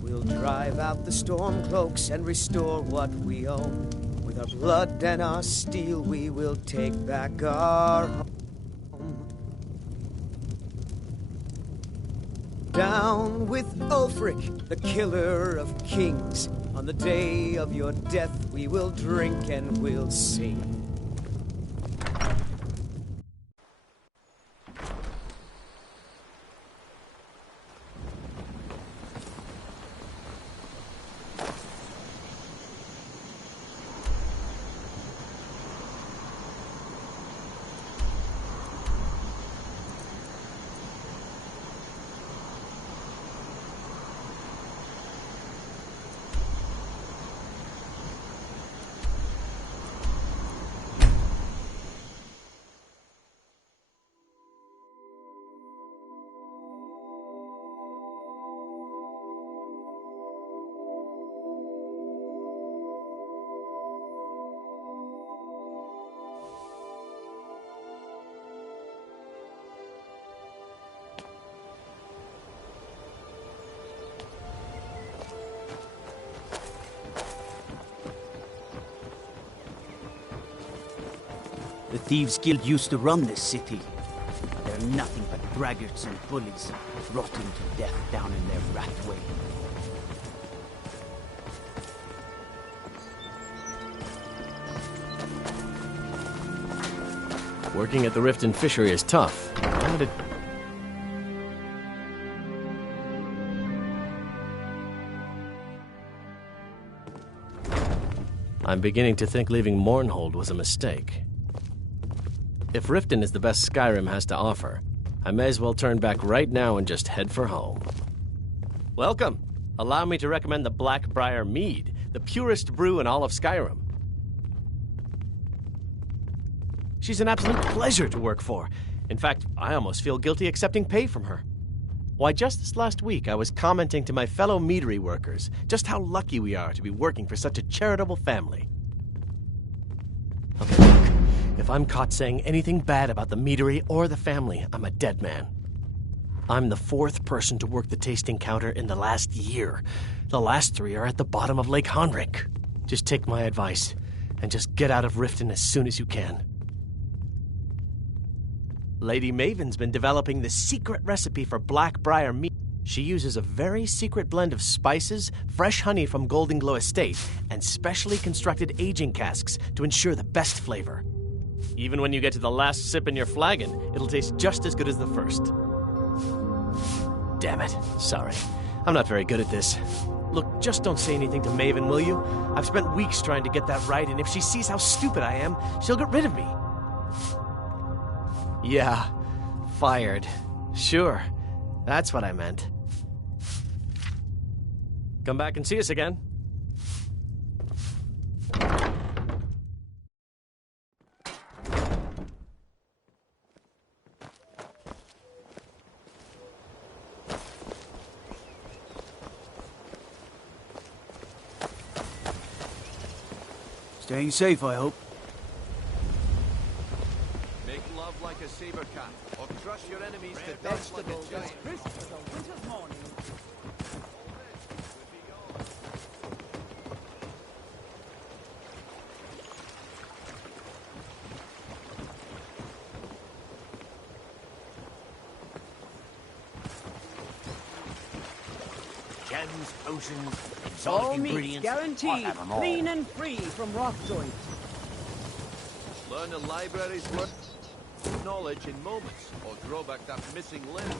We'll drive out the storm cloaks and restore what we own. With our blood and our steel, we will take back our home. Down with Ulfric, the killer of kings. On the day of your death, we will drink and we'll sing. The Thieves' Guild used to run this city. They're nothing but braggarts and bullies, rotting to death down in their rat way. Working at the Riften Fishery is tough. How did... I'm beginning to think leaving Mournhold was a mistake. If Riften is the best Skyrim has to offer, I may as well turn back right now and just head for home. Welcome. Allow me to recommend the Blackbriar Mead, the purest brew in all of Skyrim. She's an absolute pleasure to work for. In fact, I almost feel guilty accepting pay from her. Why, just this last week, I was commenting to my fellow meadery workers just how lucky we are to be working for such a charitable family. Okay, look, if I'm caught saying anything bad about the meadery or the family, I'm a dead man. I'm the 4th person to work the tasting counter in the last year. The last 3 are at the bottom of Lake Honrick. Just take my advice and just get out of Riften as soon as you can. Lady Maven's been developing the secret recipe for Blackbriar meat. She uses a very secret blend of spices, fresh honey from Golden Glow Estate, and specially constructed aging casks to ensure the best flavor. Even when you get to the last sip in your flagon, it'll taste just as good as the first. Damn it. Sorry. I'm not very good at this. Look, just don't say anything to Maven, will you? I've spent weeks trying to get that right, and if she sees how stupid I am, she'll get rid of me. Yeah, fired. Sure, that's what I meant. Come back and see us again. Staying safe, I hope. Make love like a saber cat, or crush your enemies to dust like a giant. Crisp as a winter's morning. Gems, potions, exotic All meat ingredients. guaranteed, I'll have 'em all. clean and free from rock joint. Learn the library's worth knowledge in moments, or draw back that missing limb.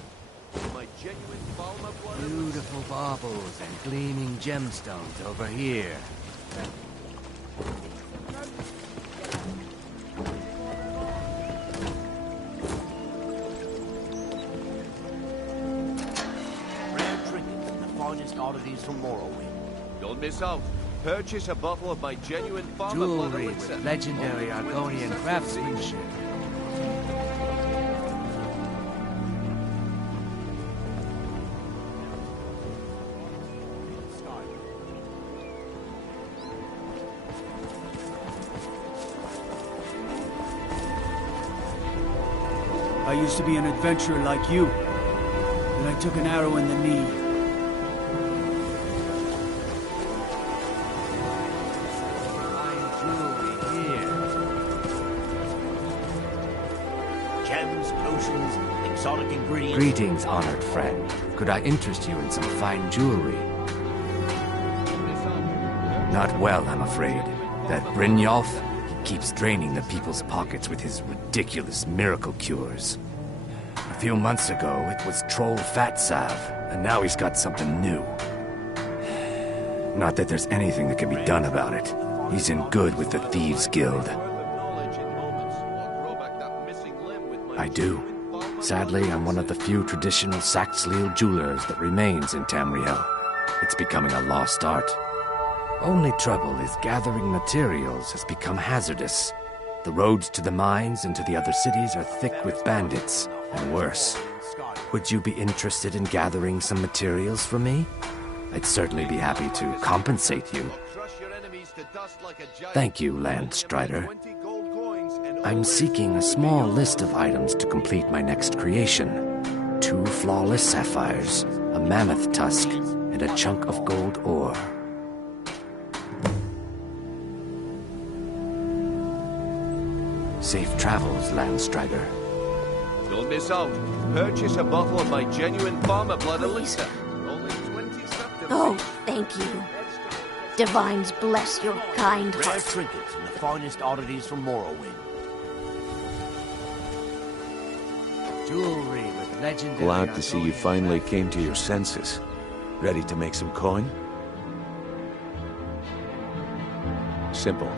My genuine Balma blood. Beautiful baubles and gleaming gemstones over here. Rare trinkets and the finest oddities from Morrowind. Don't miss out. Purchase a bottle of my genuine Balma blood Jewelry elixir. with legendary Argonian craftsmanship. I used to be an adventurer like you. Then I took an arrow in the knee. Gems, potions, exotic ingredients. Greetings, honored friend. Could I interest you in some fine jewelry? Not well, I'm afraid. That Brynjolf keeps draining the people's pockets with his ridiculous miracle cures. A few months ago, it was troll fat salve, and now he's got something new. Not that there's anything that can be done about it. He's in good with the Thieves' Guild. I do. Sadly, I'm one of the few traditional Saxhleel jewelers that remains in Tamriel. It's becoming a lost art. Only trouble is gathering materials has become hazardous. The roads to the mines and to the other cities are thick with bandits, and worse. Would you be interested in gathering some materials for me? I'd certainly be happy to compensate you. Thank you, Landstrider. I'm seeking a small list of items to complete my next creation. 2 flawless sapphires, a mammoth tusk, and a chunk of gold ore. Safe travels, Landstrider. Don't miss out. Purchase a bottle of my genuine Balma blood elixir. Only 20 septims. Oh, thank you. Divines bless your kind Rare heart. trinkets and the finest oddities from Morrowind. Jewelry with legendary... Glad to see you finally came to your senses. Ready to make some coin? Simple.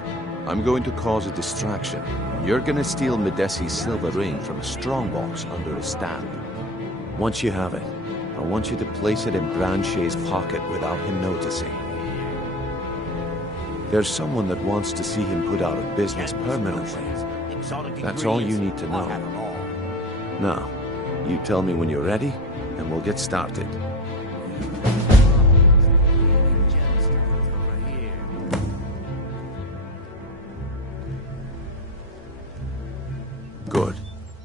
I'm going to cause a distraction. You're gonna steal Medesi's silver ring from a strongbox under a stand. Once you have it, I want you to place it in Branche's pocket without him noticing. There's someone that wants to see him put out of business permanently. That's all you need to know. Now, you tell me when you're ready, and we'll get started. Good.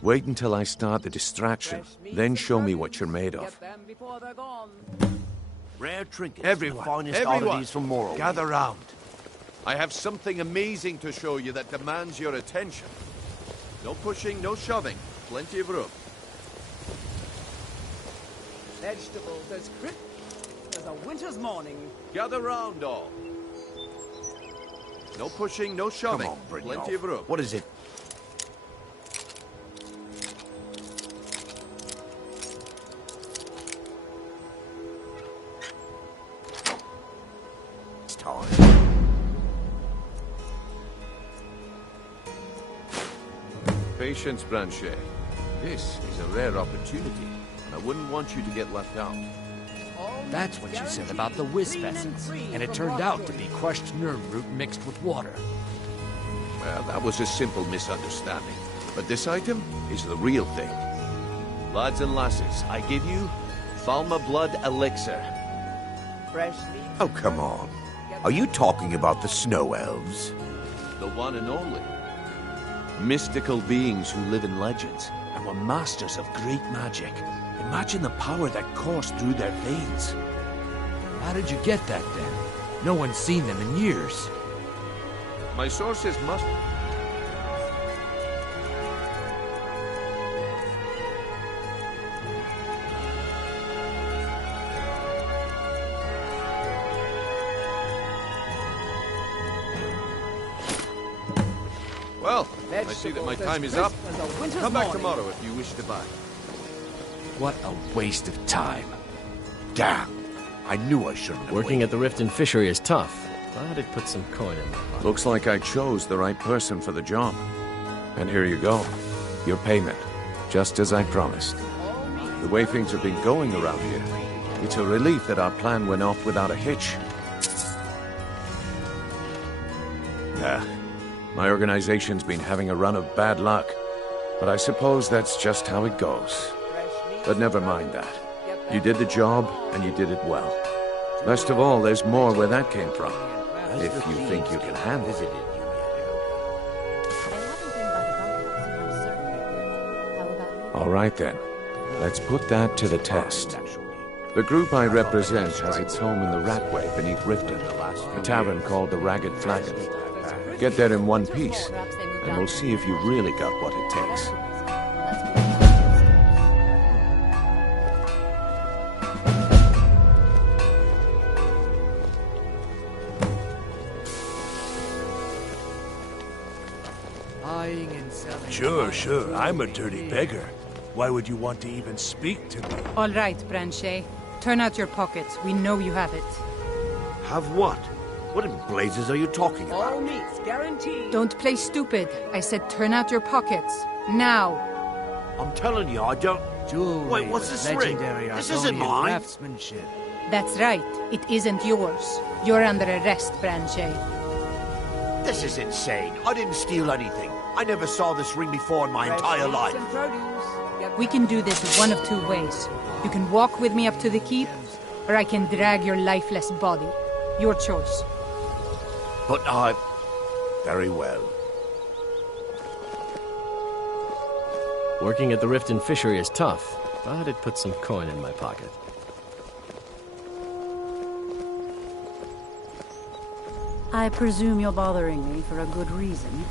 Wait until I start the distraction, then show me what you're made of. Rare trinkets Everyone, and the finest everyone, oddities from Morrowind. gather round. I have something amazing to show you that demands your attention. No pushing, no shoving. Plenty of room. Vegetables as crisp as a winter's morning. Gather round, all. No pushing, no shoving. Come on, Brynjolf. Plenty of room. What is it? It's time. Patience, Branche. This is a rare opportunity, and I wouldn't want you to get left out. That's what you said about the whiz essence, and it turned out to be crushed nerve root mixed with water. Well, that was a simple misunderstanding. But this item is the real thing. Lads and lasses, I give you Balma blood elixir. Fresh meat. Oh, come on. Are you talking about the snow elves? the one and only. Mystical beings who live in legends and were masters of great magic. Imagine the power that coursed through their veins. How did you get that, then? No one's seen them in years. My sources must... Well, I see that my time is up. Come back tomorrow if you wish to buy. What a waste of time. Damn. I knew I shouldn't have Working at the Riften Fishery is tough. Thought I'd put some coin in my pocket. Looks like I chose the right person for the job. And here you go. Your payment. Just as I promised. The way things have been going around here, it's a relief that our plan went off without a hitch. My organization's been having a run of bad luck. But I suppose that's just how it goes. But never mind that. You did the job, and you did it well. Best of all, there's more where that came from. If you think you can handle it. All right then. Let's put that to the test. The group I represent has its home in the Ratway beneath Riften, a tavern called the Ragged Flagon. Get there in one piece, and we'll see if you've really got what it takes. Sure. I'm a dirty beggar. Why would you want to even speak to me? All right, Branchet. Turn out your pockets. We know you have it. Have what? What in blazes are you talking about? All meats guaranteed. Don't play stupid. I said turn out your pockets. Now. I'm telling you, I don't... Jewelry. Wait, what's this ring? This isn't mine. Craftsmanship. That's right. It isn't yours. You're under arrest, Branchet. This is insane. I didn't steal anything. I never saw this ring before in my entire life. We can do this one of two ways. You can walk with me up to the keep, or I can drag your lifeless body. Your choice. But very well. Working at the Riften Fishery is tough. Thought I'd put some coin in my pocket. I presume you're bothering me for a good reason.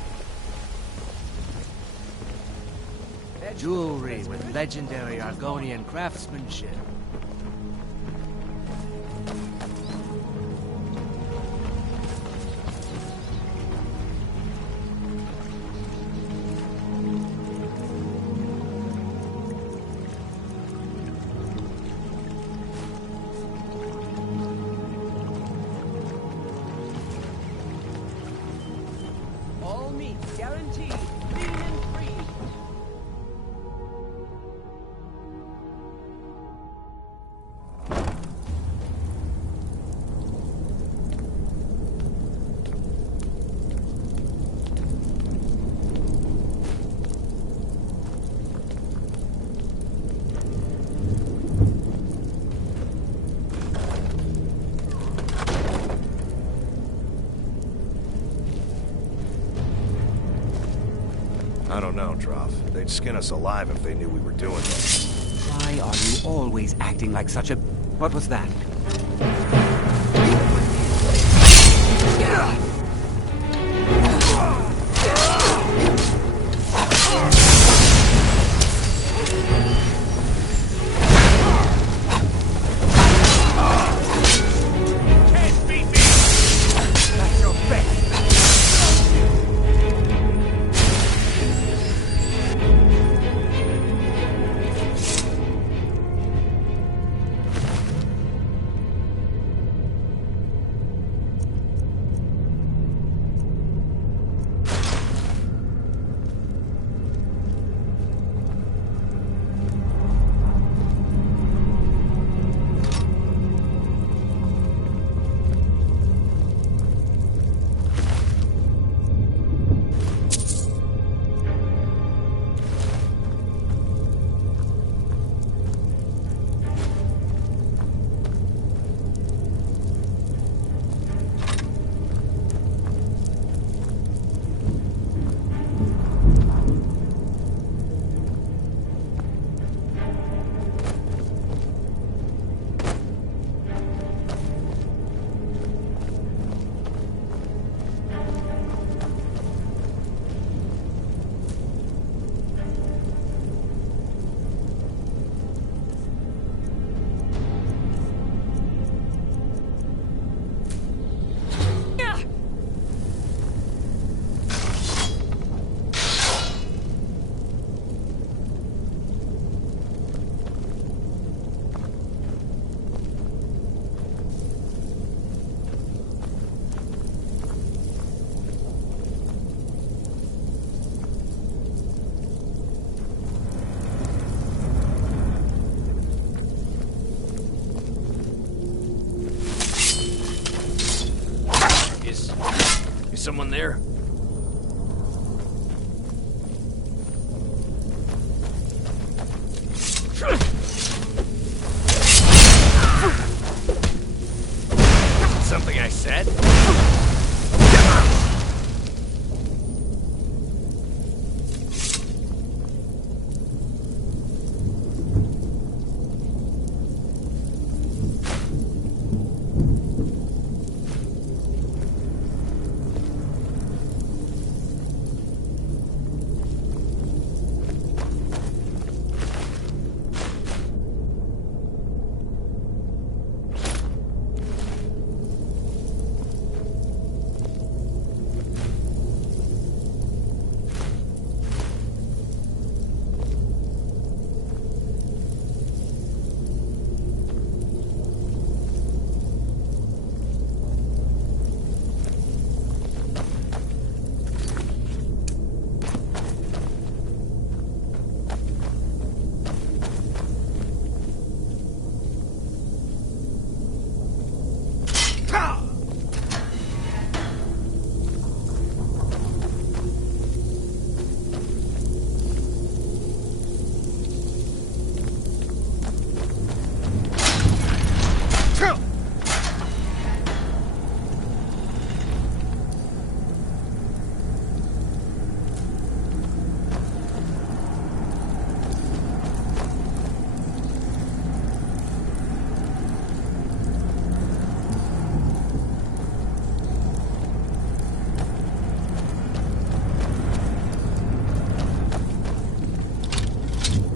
Jewelry with legendary Argonian craftsmanship. All meats guaranteed. Clean and free. I don't know, Droff. They'd skin us alive if they knew we were doing this. Why are you always acting like such a... What was that? Can't beat me! That's your bet!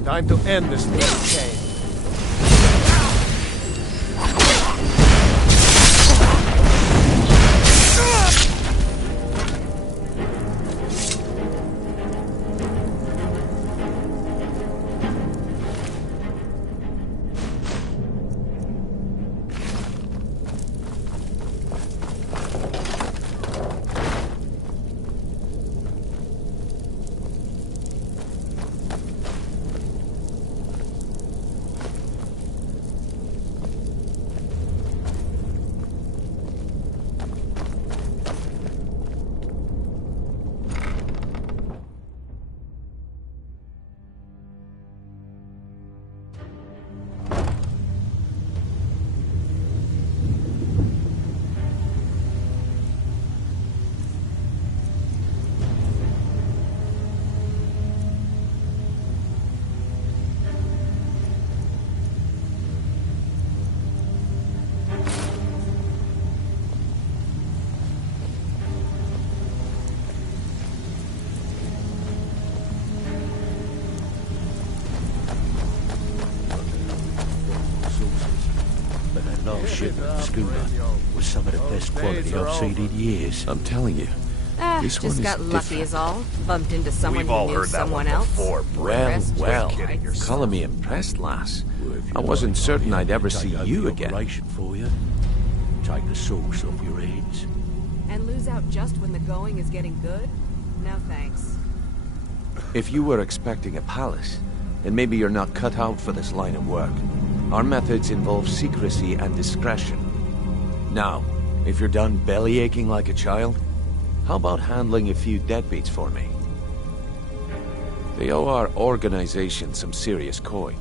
Time to end this little game. Schooner was some of the best quality I've seen in years. I'm telling you. This just one is got lucky different. is all. Bumped into someone We've all who knew heard that someone one else. before, Well, calling me impressed, lass. I wasn't certain I'd ever see you again. For you. Take the sauce off your heads. And lose out just when the going is getting good? No thanks. If you were expecting a palace, then maybe you're not cut out for this line of work. Our methods involve secrecy and discretion. Now, if you're done belly aching like a child, how about handling a few deadbeats for me? They owe our organization some serious coin,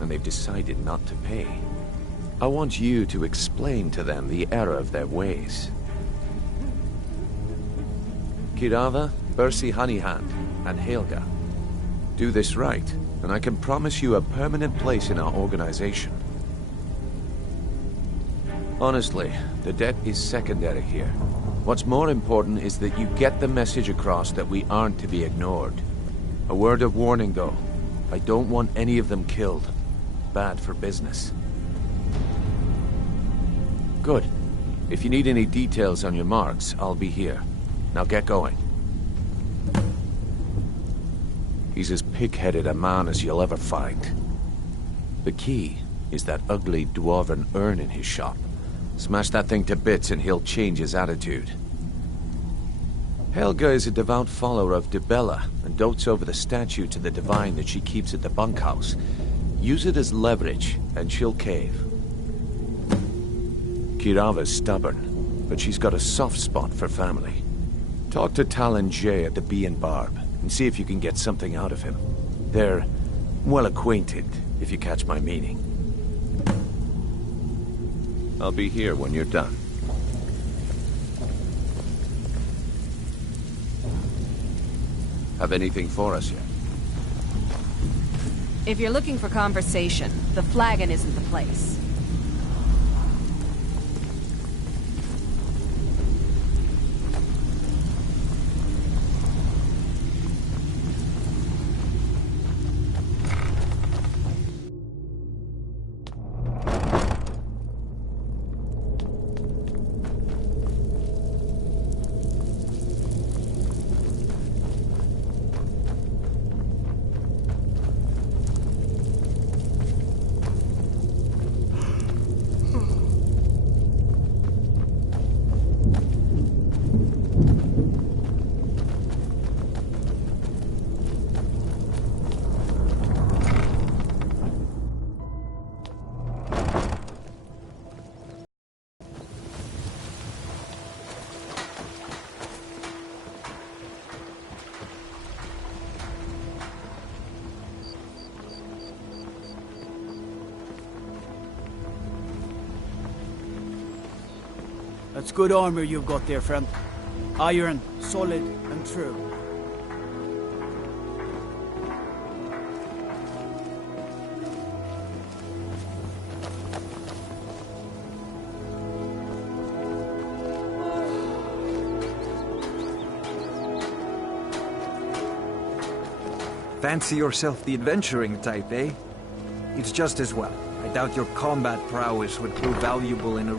and they've decided not to pay. I want you to explain to them the error of their ways. Kirava, Bersi Honeyhand, and Helga. Do this right, and I can promise you a permanent place in our organization. Honestly, the debt is secondary here. What's more important is that you get the message across that we aren't to be ignored. A word of warning, though. I don't want any of them killed. Bad for business. Good. If you need any details on your marks, I'll be here. Now get going. He's as pig-headed a man as you'll ever find. The key is that ugly dwarven urn in his shop. Smash that thing to bits and he'll change his attitude. Helga is a devout follower of Dibella and dotes over the statue to the divine that she keeps at the bunkhouse. Use it as leverage and she'll cave. Kirava's stubborn, but she's got a soft spot for family. Talk to Talon Jay at the Bee and Barb and see if you can get something out of him. They're well acquainted, if you catch my meaning. I'll be here when you're done. Have anything for us yet? If you're looking for conversation, the flagon isn't the place. That's good armor you've got there, friend. Iron, solid, and true. Fancy yourself the adventuring type, eh? It's just as well. I doubt your combat prowess would prove valuable in a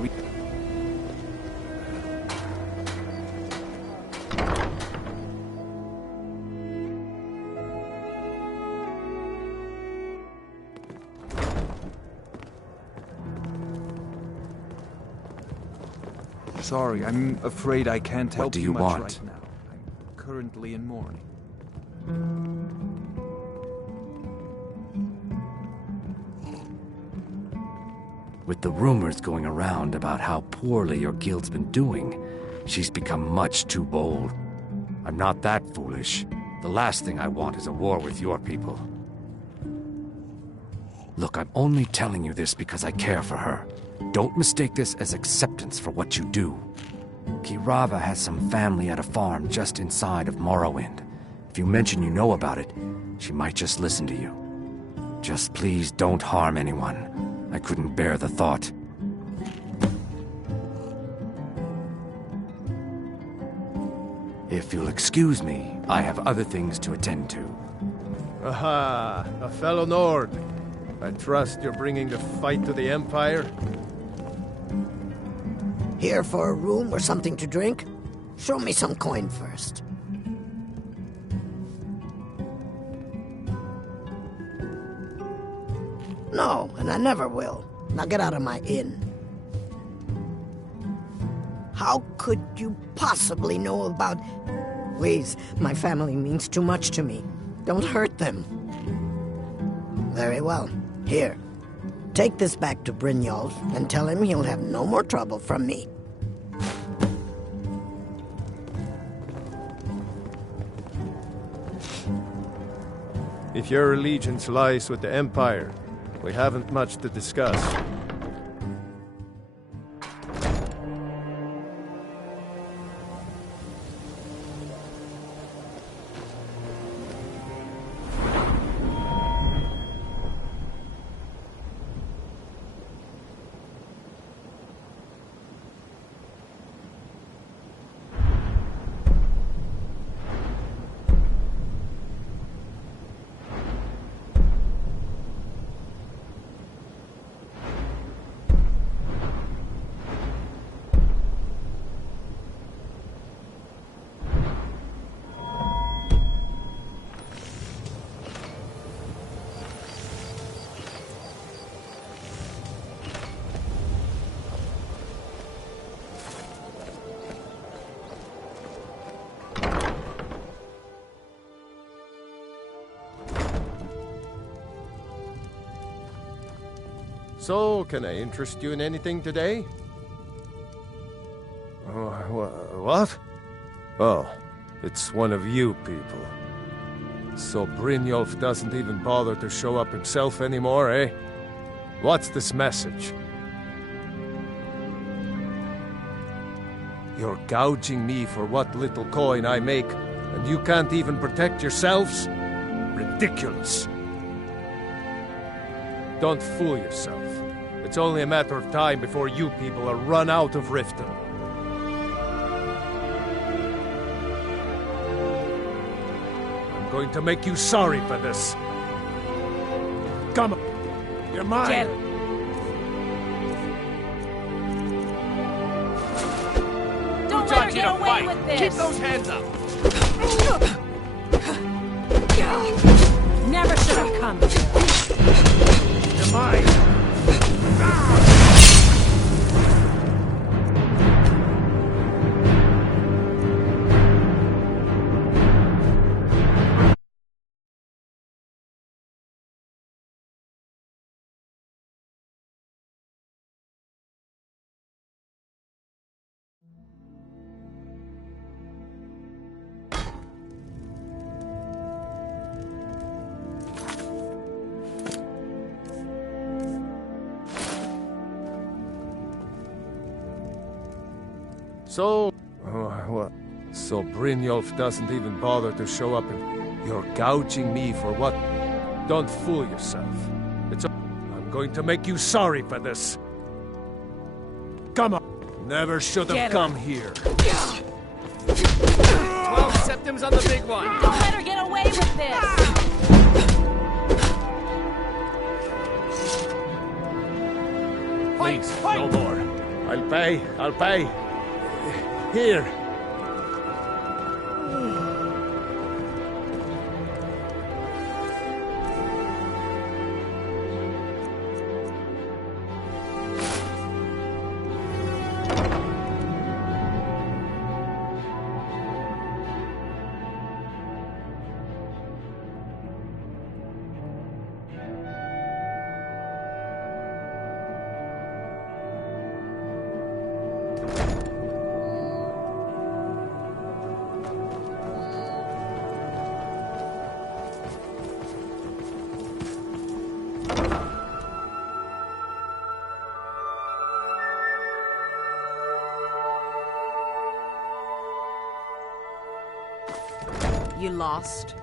Sorry, I'm afraid I can't help you much right now. I'm currently in mourning. With the rumors going around about how poorly your guild's been doing, she's become much too bold. I'm not that foolish. The last thing I want is a war with your people. Look, I'm only telling you this because I care for her. Don't mistake this as acceptance for what you do. Kirava has some family at a farm just inside of Morrowind. If you mention you know about it, she might just listen to you. Just please don't harm anyone. I couldn't bear the thought. If you'll excuse me, I have other things to attend to. Aha, a fellow Nord. I trust you're bringing the fight to the Empire? Here for a room or something to drink? Show me some coin first. No, and I never will. Now get out of my inn. How could you possibly know about... Please, my family means too much to me. Don't hurt them. Very well. Here. Take this back to Brynjolf and tell him he'll have no more trouble from me. If your allegiance lies with the Empire, we haven't much to discuss. So, can I interest you in anything today? What? Oh, it's one of you people. So Brynjolf doesn't even bother to show up himself anymore, eh? What's this message? You're gouging me for what little coin I make, and you can't even protect yourselves? Ridiculous. Don't fool yourself. It's only a matter of time before you people are run out of Riften. I'm going to make you sorry for this. Come on. You're mine. Don't let her get away with this. Keep those hands up. Never should have come here. You're mine. So... what? So Brynjolf doesn't even bother to show up and... You're gouging me for what? Don't fool yourself. I'm going to make you sorry for this. Come on. Never should have come here. 12 septims on the big one. Don't let her get away with this. Please, no more. I'll pay. I'll pay. Here. You lost.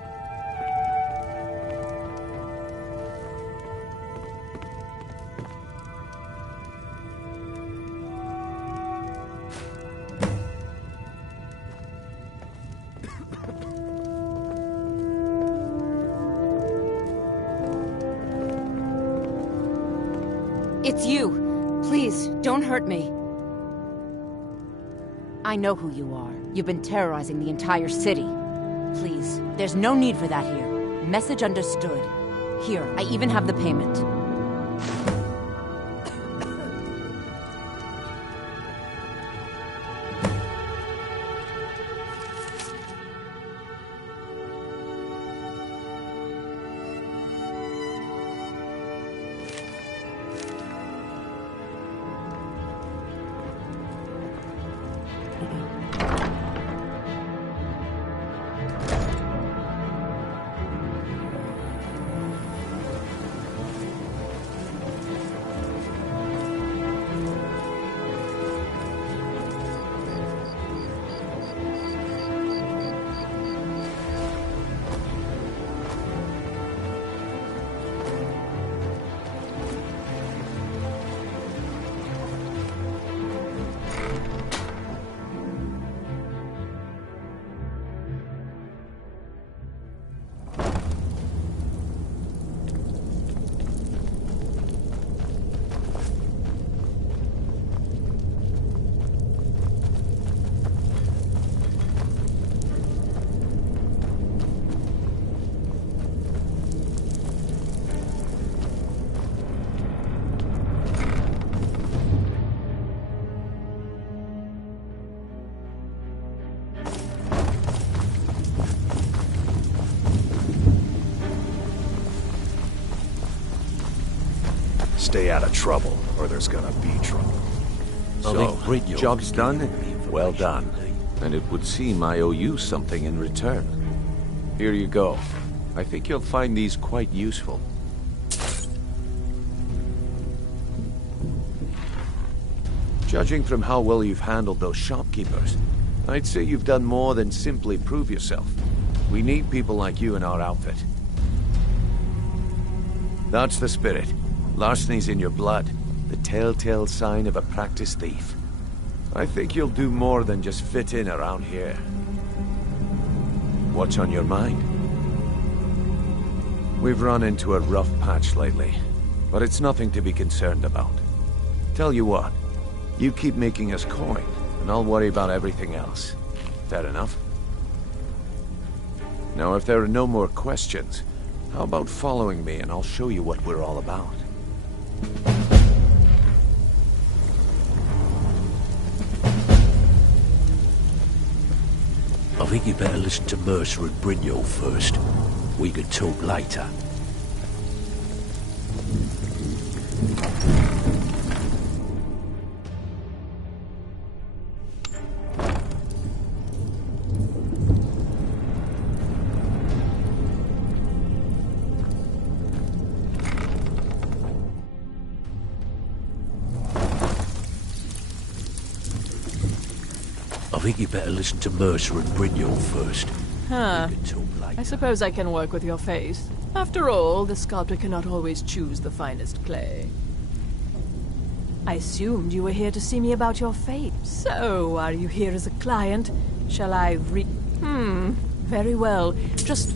It's you. Please, don't hurt me. I know who you are. You've been terrorizing the entire city. Please, there's no need for that here. Message understood. Here, I even have the payment. Stay out of trouble, or there's gonna be trouble. So, job's done? Well done. And it would seem I owe you something in return. Here you go. I think you'll find these quite useful. Judging from how well you've handled those shopkeepers, I'd say you've done more than simply prove yourself. We need people like you in our outfit. That's the spirit. Larceny's in your blood, the telltale sign of a practiced thief. I think you'll do more than just fit in around here. What's on your mind? We've run into a rough patch lately, but it's nothing to be concerned about. Tell you what, you keep making us coin, and I'll worry about everything else. Fair enough? Now, if there are no more questions, how about following me and I'll show you what we're all about? I think you better listen to Mercer and Brynjolf first. We could talk later. I think you better listen to Mercer and Brynjolf first. Huh. I suppose I can work with your face. After all, the sculptor cannot always choose the finest clay. I assumed you were here to see me about your fate. So, are you here as a client? Shall I very well. Just...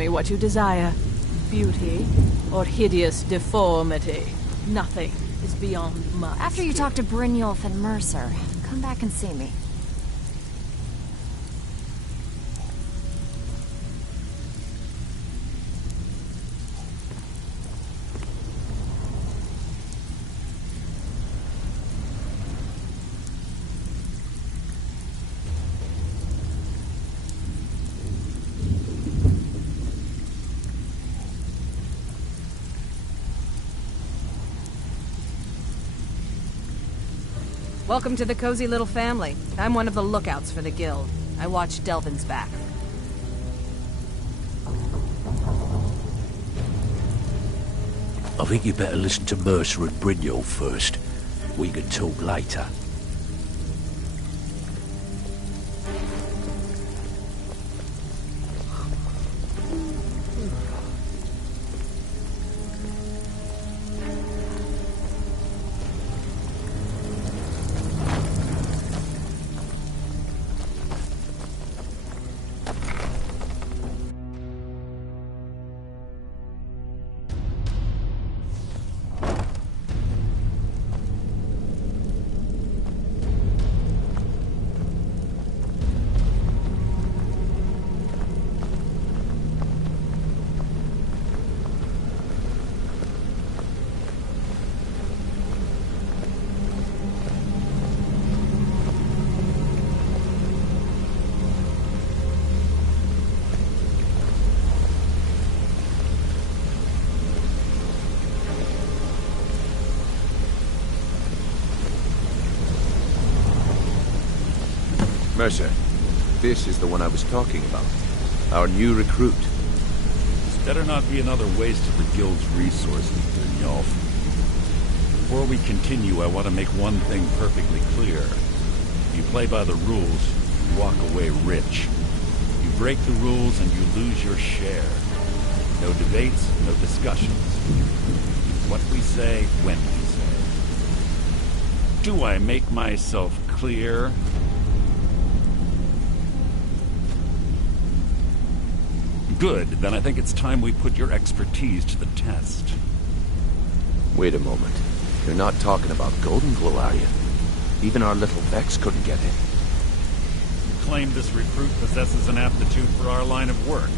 me what you desire. Beauty or hideous deformity. Nothing is beyond my After you talk to Brynjolf and Mercer, come back and see me. Welcome to the cozy little family. I'm one of the lookouts for the guild. I watch Delvin's back. I think you better listen to Mercer and Brynjolf first. We can talk later. Mercer, this is the one I was talking about. Our new recruit. This better not be another waste of the guild's resources, Brynjolf. Before we continue, I want to make one thing perfectly clear. If you play by the rules, you walk away rich. You break the rules and you lose your share. No debates, no discussions. What we say, when we say. Do I make myself clear? Good, then I think it's time we put your expertise to the test. Wait a moment. You're not talking about Golden Glow, are you? Even our little Vex couldn't get in. You claim this recruit possesses an aptitude for our line of work.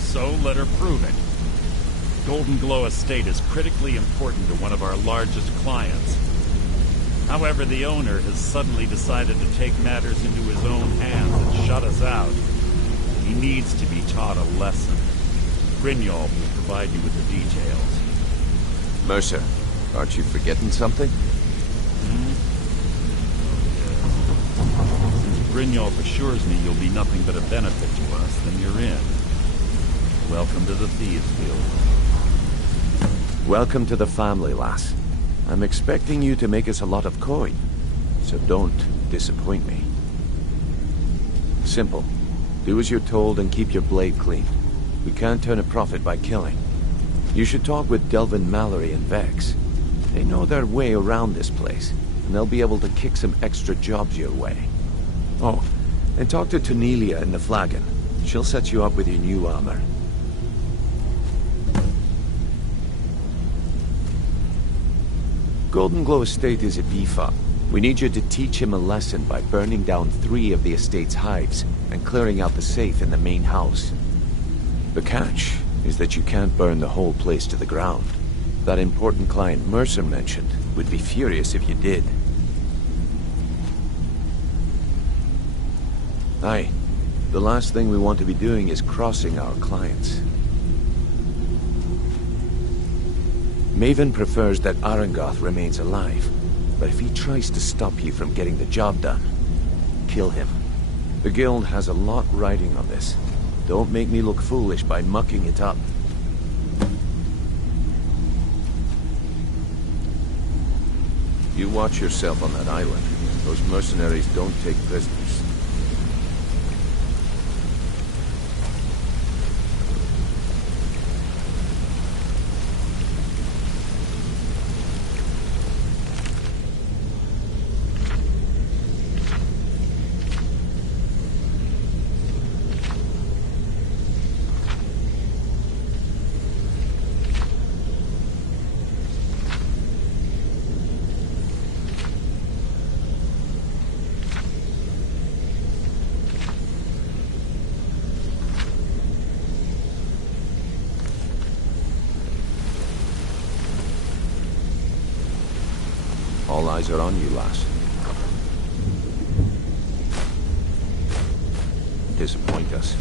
So let her prove it. Golden Glow Estate is critically important to one of our largest clients. However, the owner has suddenly decided to take matters into his own hands and shut us out. He needs to be taught a lesson. Brynjolf will provide you with the details. Mercer, aren't you forgetting something? Since Brynjolf assures me you'll be nothing but a benefit to us, then you're in. Welcome to the Thieves Guild. Welcome to the family, lass. I'm expecting you to make us a lot of coin, so don't disappoint me. Simple. Do as you're told and keep your blade clean. We can't turn a profit by killing. You should talk with Delvin Mallory and Vex. They know their way around this place, and they'll be able to kick some extra jobs your way. Oh, and talk to Tonelia in the Flagon. She'll set you up with your new armor. Golden Glow Estate is at Aoife. We need you to teach him a lesson by burning down 3 of the estate's hives and clearing out the safe in the main house. The catch is that you can't burn the whole place to the ground. That important client Mercer mentioned would be furious if you did. Aye, the last thing we want to be doing is crossing our clients. Maven prefers that Arangoth remains alive. But if he tries to stop you from getting the job done, kill him. The guild has a lot riding on this. Don't make me look foolish by mucking it up. You watch yourself on that island. Those mercenaries don't take prisoners. All eyes are on you, lass. Disappoint us.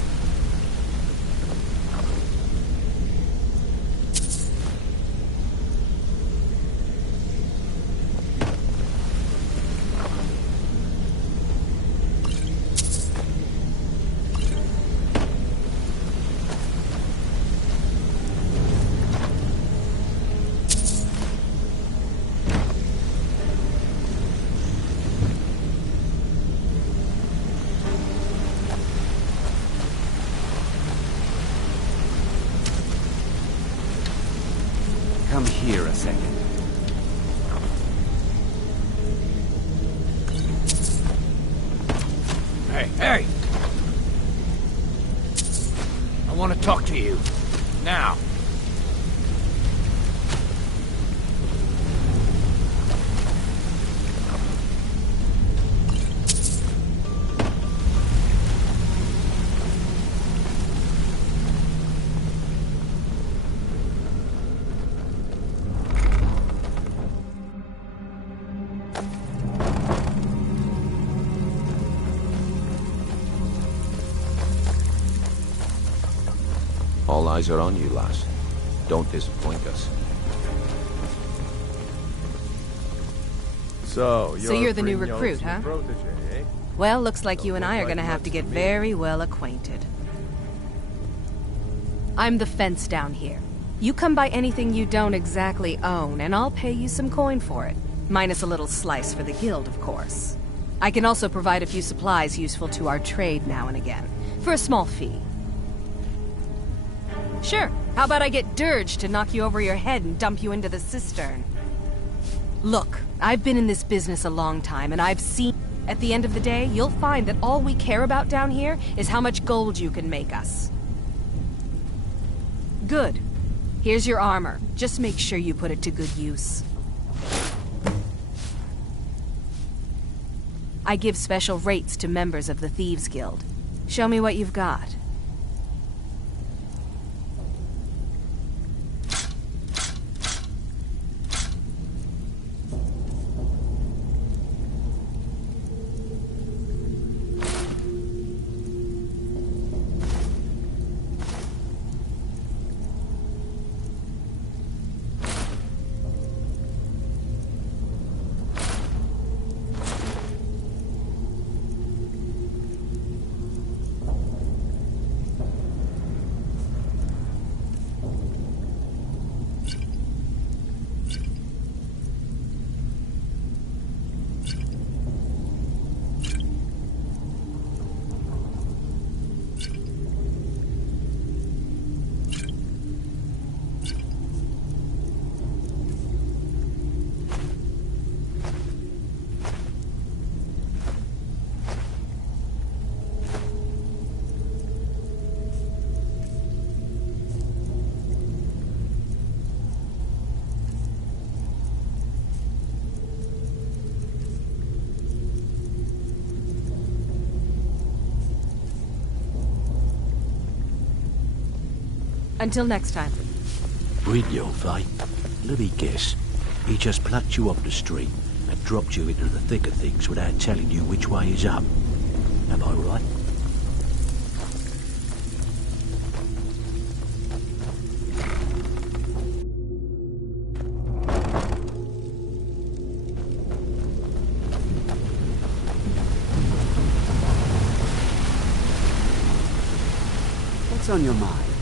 Come here a second. Hey, hey! I want to talk to you. Now. All eyes are on you, lass. Don't disappoint us. So you're the new Brignole's recruit, huh? protege, eh? Well, looks like Don't you and look I are like gonna have much to to get me. very well acquainted. I'm the fence down here. You come by anything you don't exactly own, and I'll pay you some coin for it. Minus a little slice for the guild, of course. I can also provide a few supplies useful to our trade now and again, for a small fee. Sure, how about I get Dirge to knock you over your head and dump you into the cistern? Look, I've been in this business a long time, and I've seen... At the end of the day, you'll find that all we care about down here is how much gold you can make us. Good. Here's your armor. Just make sure you put it to good use. I give special rates to members of the Thieves Guild. Show me what you've got. Until next time. Brynjolf, eh? Let me guess. He just plucked you off the street and dropped you into the thick of things without telling you which way is up. Am I right? What's on your mind?